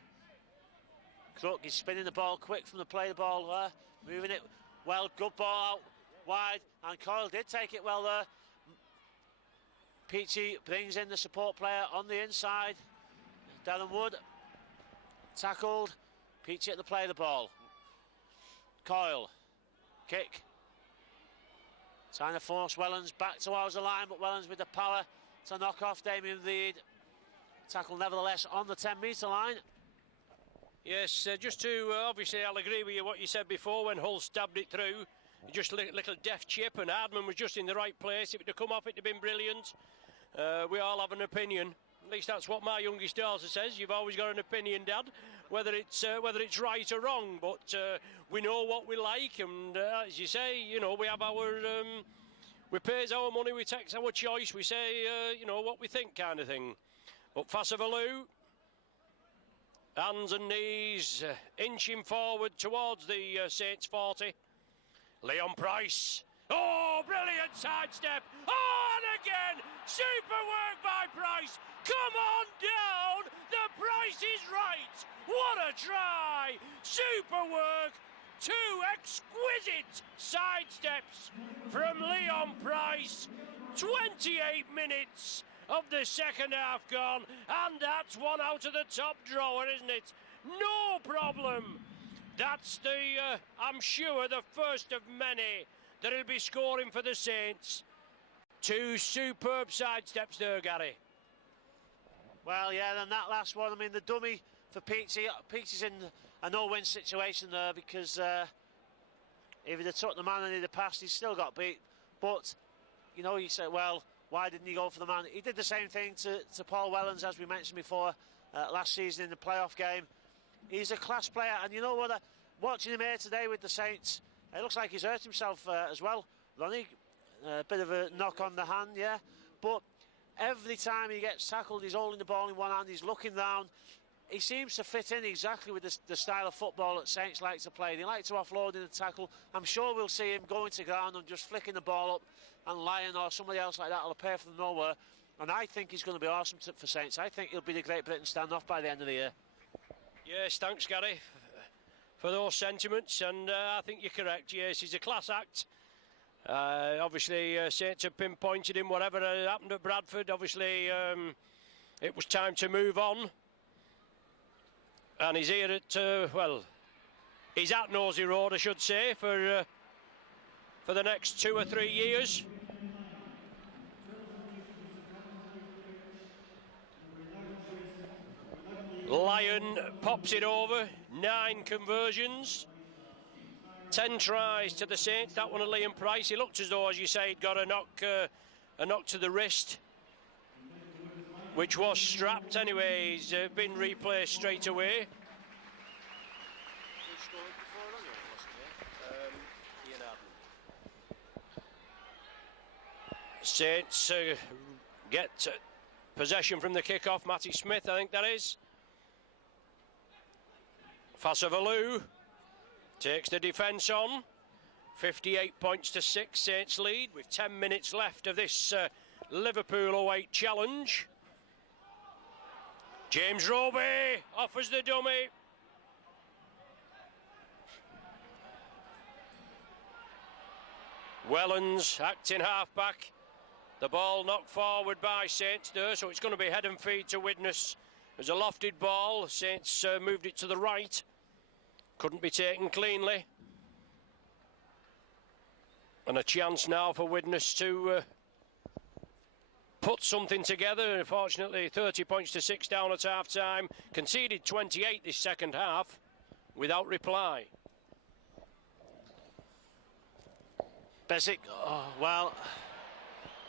Crook is spinning the ball quick from the play the ball there. Moving it well, good ball out wide, and Coyle did take it well there. Peachy brings in the support player on the inside. Darren Wood tackled. Peachy at the play the ball. Coyle, kick. Trying to force Wellens back towards the line, but Wellens with the power to knock off Damien Reid. Tackle nevertheless on the 10-metre line. Yes, just to, obviously I'll agree with you what you said before when Hull stabbed it through. Just a little deft chip, and Hardman was just in the right place. If it had come off, it would have been brilliant. We all have an opinion. At least that's what my youngest daughter says. You've always got an opinion, Dad, whether it's right or wrong. But we know what we like, and as you say, you know, we have our we pays our money, we takes our choice, we say you know what we think, kind of thing. But Fasavalu, hands and knees, inching forward towards the Saints 40. Leon Price. Oh, brilliant sidestep. Oh, and again, super work by Price. Come on down. The Price is right. What a try. Super work. Two exquisite sidesteps from Leon Price. 28 minutes of the second half gone, and that's one out of the top drawer, isn't it? No problem. That's the, I'm sure, the first of many that he'll be scoring for the Saints. Two superb sidesteps there, Gary. Well, yeah, then that last one, I mean, the dummy for Peatsy. Peatsy's in a no-win situation there because if he'd have took the man and he'd have passed, he's still got beat. But, you know, you say, well, why didn't he go for the man? He did the same thing to Paul Wellens, as we mentioned before, last season in the playoff game. He's a class player, and you know what? Watching him here today with the Saints, it looks like he's hurt himself as well, Ronnie. A bit of a knock on the hand, yeah. But every time he gets tackled, he's holding the ball in one hand, he's looking down. He seems to fit in exactly with the style of football that Saints like to play. They like to offload in the tackle. I'm sure we'll see him going to ground and just flicking the ball up, and Lyon or somebody else like that will appear from nowhere. And I think he's going to be awesome for Saints. I think he'll be the Great Britain standoff by the end of the year. Yes, thanks, Gary, for those sentiments, and I think you're correct. Yes, he's a class act. Obviously, Saints have pinpointed him. Whatever happened at Bradford, obviously, it was time to move on. And he's here at, well, he's at Nosey Road, I should say, for the next 2 or 3 years. Lyon pops it over, 9 conversions, 10 tries to the Saints. That one of Liam Price. He looked as though, as you say, he'd got a knock to the wrist, which was strapped. Anyway, he's been replaced straight away. Saints get possession from the kick-off. Matty Smith, I think that is. Fasavalu takes the defence on. 58 points to 6, Saints lead with 10 minutes left of this Liverpool away challenge. James Roby offers the dummy. Wellens acting half-back. The ball knocked forward by Saints there, so it's going to be head and feet to Widnes. There's a lofted ball. Saints moved it to the right. Couldn't be taken cleanly. And a chance now for Widnes to put something together. Unfortunately, 30 points to 6 down at half-time. Conceded 28 this second half without reply. Besic, oh, well,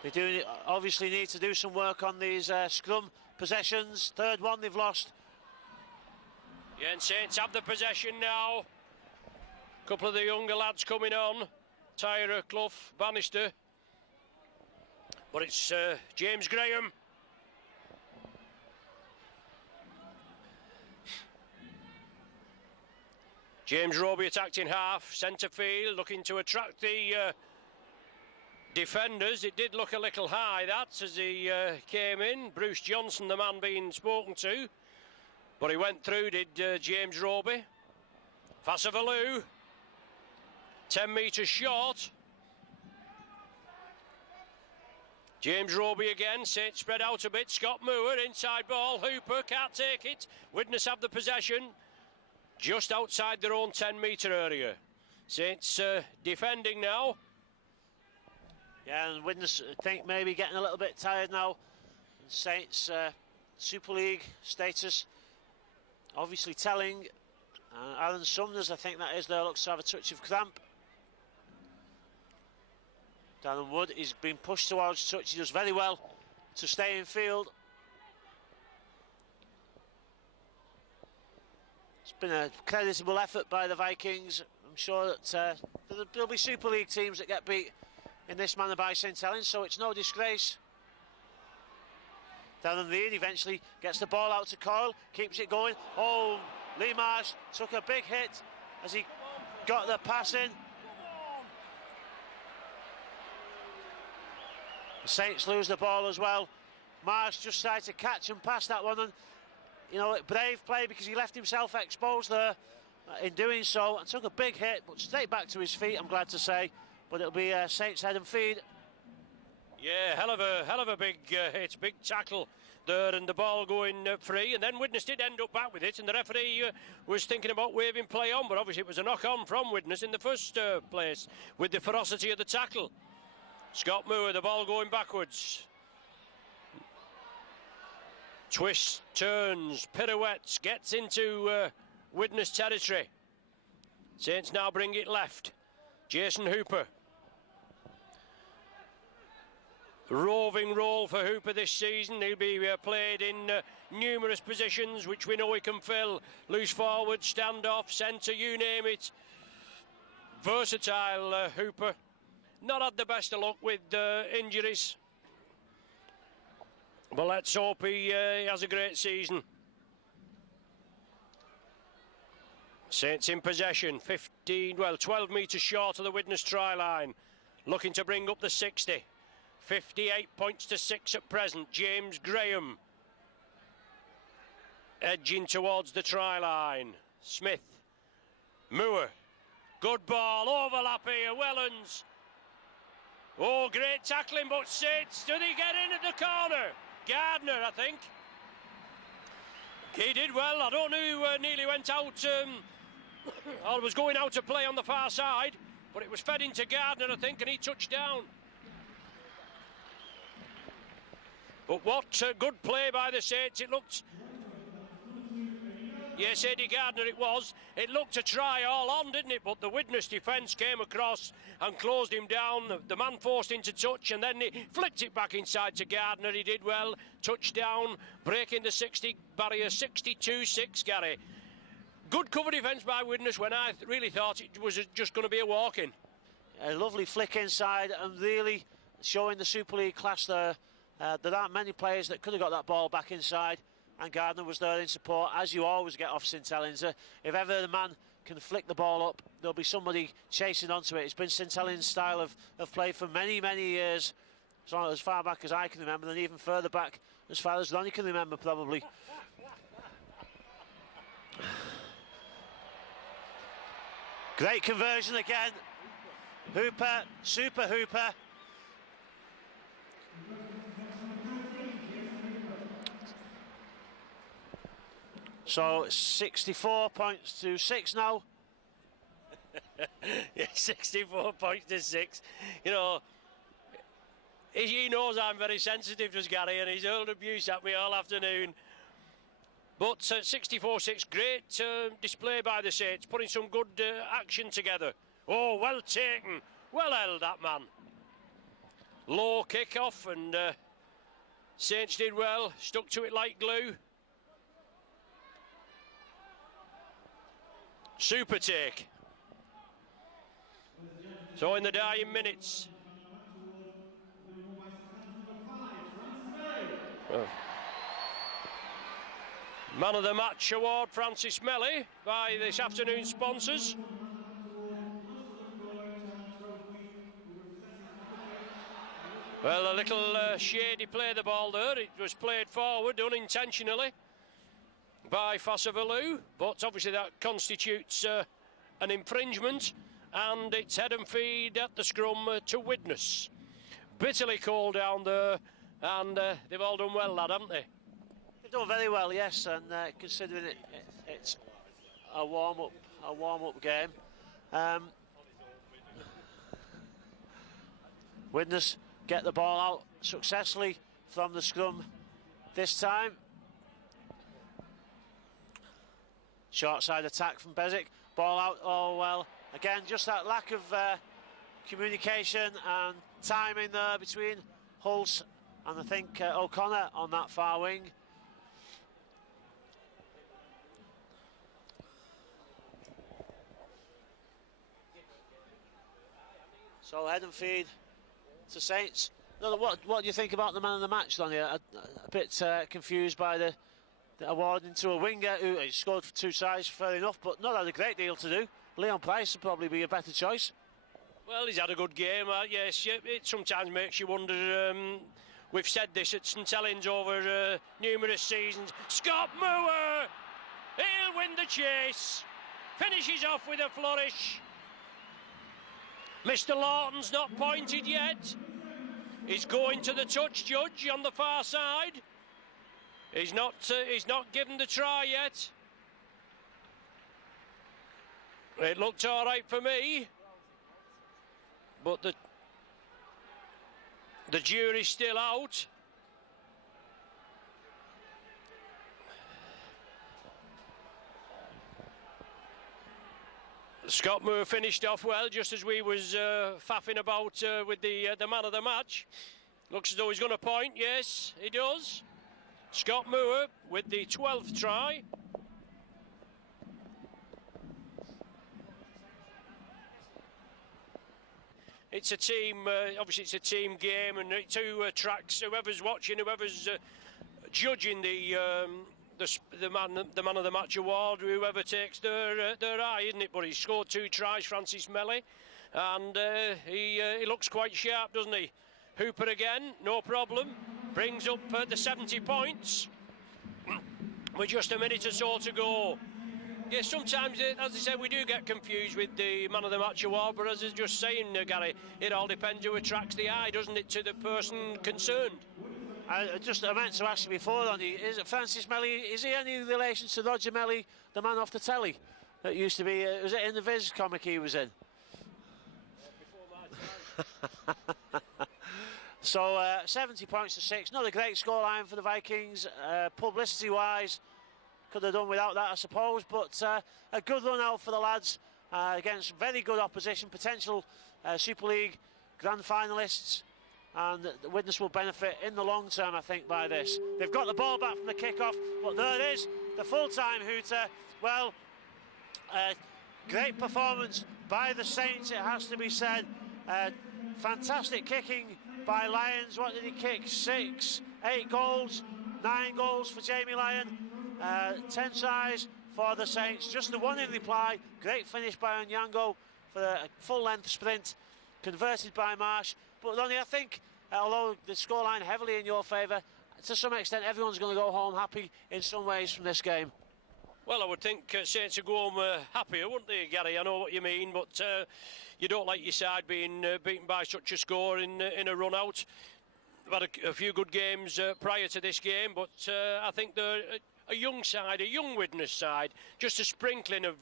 they do obviously need to do some work on these scrum possessions. Third one they've lost. Yeah, and Saints have the possession now. A couple of the younger lads coming on. Tyra, Clough, Bannister. But it's James Graham. James Roby attacked in half, centre field, looking to attract the defenders. It did look a little high, that, as he came in. Bruce Johnson, the man being spoken to. But he went through, did James Roby. Fasavalu, 10 metres short. James Roby again, Saints spread out a bit. Scott Moore, inside ball, Hooper can't take it. Widnes have the possession, just outside their own 10-metre area. Saints defending now. Yeah, and Widnes, I think, maybe getting a little bit tired now. Saints Super League status obviously telling. Aaron Sumners, I think that is there, looks to have a touch of cramp. Darren Wood is being pushed towards touch. He does very well to stay in field. It's been a creditable effort by the Vikings. I'm sure that there'll be Super League teams that get beat in this manner by St Helens, so it's no disgrace. Down the lead, eventually gets the ball out to Coyle, keeps it going. Oh, Lee Marsh took a big hit as he got the pass in. The Saints lose the ball as well. Marsh just tried to catch and pass that one, and you know, brave play because he left himself exposed there in doing so and took a big hit, but straight back to his feet, I'm glad to say. But it'll be Saints head and feed. Yeah, hell of a big hit, big tackle there, and the ball going free. And then Widnes did end up back with it, and the referee was thinking about waving play on, but obviously it was a knock on from Widnes in the first place with the ferocity of the tackle. Scott Moore, the ball going backwards. Twists, turns, pirouettes, gets into Widnes territory. Saints now bring it left. Jason Hooper. Roving role for Hooper this season. He'll be played in numerous positions which we know he can fill. Loose forward, stand-off, centre, you name it. Versatile Hooper. Not had the best of luck with injuries. But let's hope he has a great season. Saints in possession, 12 metres short of the Widnes try line. Looking to bring up the 60. 58 points to 6 at present. James Graham edging towards the try line. Smith. Moore. Good ball. Overlap here. Wellens. Oh, great tackling, but Saints. Do they get in at the corner? Gardner, I think. He did well. I don't know who nearly went out or was going out to play on the far side, but it was fed into Gardner, I think, and he touched down. But what good play by the Saints. It looked... Yes, Eddie Gardner it was. It looked a try all on, didn't it? But the Widnes defence came across and closed him down. The man forced into touch and then he flicked it back inside to Gardner. He did well. Touchdown, breaking the 60 barrier, 62-6, Gary. Good cover defence by Widnes when I really thought it was just going to be a walk-in. A lovely flick inside and really showing the Super League class there. There aren't many players that could have got that ball back inside, and Gardner was there in support, as you always get off St Helens. If ever the man can flick the ball up, there'll be somebody chasing onto it. It's been St Helens' style of play for many, many years, as far back as I can remember, and even further back, as far as Ronnie can remember, probably. Great conversion again. Hooper, Super Hooper. So 64 points to 6 now. Yeah, 64 points to 6. You know, he knows I'm very sensitive to Gary, and he's hurled abuse at me all afternoon. But 64-6, great display by the Saints, putting some good action together. Oh, well taken, well held, that man. Low kick-off, and Saints did well, stuck to it like glue. Super take. So in the dying minutes. Oh. Man of the Match award, Francis Melly, by this afternoon's sponsors. Well, a little shady play the ball there. It was played forward unintentionally by Fassavalu, but obviously that constitutes an infringement, and it's head and feed at the scrum to Widnes. Bitterly cold down there, and they've all done well, lad, haven't they? They've done very well, yes, and considering it's a warm-up game. Widnes get the ball out successfully from the scrum this time. Short side attack from Bezic, ball out, oh well. Again, just that lack of communication and timing there between Hulse and I think O'Connor on that far wing. So head and feed to Saints. What do you think about the man of the match, Lonnie? A bit confused by the awarding to a winger who scored for 2 tries, fair enough, but not had a great deal to do. Leon Price would probably be a better choice. Well, he's had a good game, yes. It sometimes makes you wonder. We've said this at St Helens over numerous seasons. Scott Moore! He'll win the chase. Finishes off with a flourish. Mr Lawton's not pointed yet. He's going to the touch judge on the far side. He's not given the try yet. It looked all right for me, but the jury's still out. Scott Moore finished off well, just as we was faffing about with the man of the match. Looks as though he's going to point. Yes, he does. Scott Moore with the 12th try. It's a team, obviously it's a team game, and 2 tracks. Whoever's watching, whoever's judging the man of the match award, whoever takes their eye, isn't it? But he scored 2 tries, Francis Melly, and he looks quite sharp, doesn't he? Hooper again, no problem, brings up the 70 points with just a minute or so to go. Yeah, sometimes, as I said, we do get confused with the man of the match award, but as I was just saying, Gary, it all depends who attracts the eye, doesn't it, to the person concerned. I meant to ask you before, Lonnie, is it Francis Melly, is he any relation to Roger Melly, the man off the telly? That used to be, was it in the Viz comic he was in? Before my time. So 70 points to 6, not a great scoreline for the Vikings, publicity-wise. Could have done without that, I suppose, but a good run out for the lads against very good opposition, potential Super League grand finalists, and the Widnes will benefit in the long term, I think, by this. They've got the ball back from the kick-off, but there it is, the full-time hooter. Well, great performance by the Saints, it has to be said. Fantastic kicking by Lyons. What did he kick? 6, 8 goals, 9 goals for Jamie Lyon. 10 tries for the Saints, just the one in reply. Great finish by Onyango for a full-length sprint, converted by Marsh. But Lonnie, I think, although the scoreline heavily in your favour, to some extent everyone's going to go home happy in some ways from this game. Well, I would think Saints would go home happier, wouldn't they, Gary? I know what you mean, but you don't like your side being beaten by such a score in a run-out. We've had a few good games prior to this game, but I think they're a young side, a young Widnes side, just a sprinkling of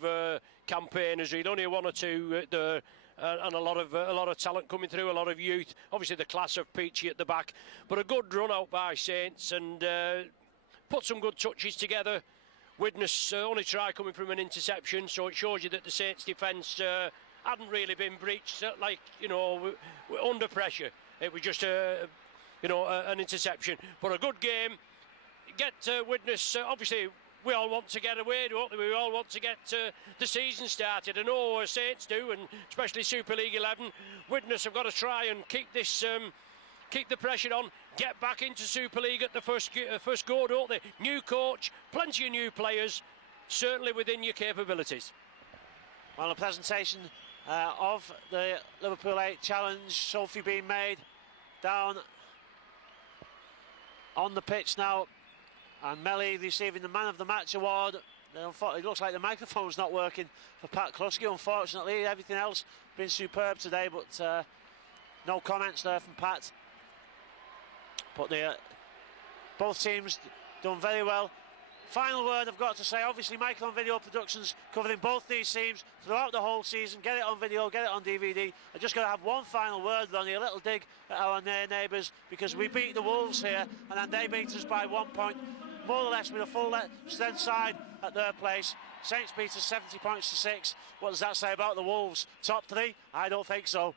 campaigners, really, only 1 or 2 there, and a lot of talent coming through, a lot of youth. Obviously, the class of Peachy at the back, but a good run out by Saints, and put some good touches together. Widnes only try coming from an interception, so it shows you that the Saints' defence hadn't really been breached. We're under pressure. It was just an interception, but a good game. Get Widnes, obviously we all want to get away, don't we? We all want to get the season started. I know Saints do, and especially Super League 11. Widnes have got to try and keep this, keep the pressure on, get back into Super League at the first go, don't they? New coach, plenty of new players, certainly within your capabilities. Well, a presentation of the Liverpool 8 Challenge, Sophie being made down on the pitch now, and Melly receiving the Man of the Match award. It looks like the microphone's not working for Pat Kluski, unfortunately. Everything else been superb today, but no comments there from Pat. But both teams done very well. Final word I've got to say, obviously Micron Video Productions covering both these teams throughout the whole season. Get it on video, get it on DVD. I just got to have one final word, Ronnie, a little dig at our neighbours, because we beat the Wolves here and then they beat us by 1 point, more or less with a full strength side at their place. Saints beat us 70 points to 6. What does that say about the Wolves? Top 3? I don't think so.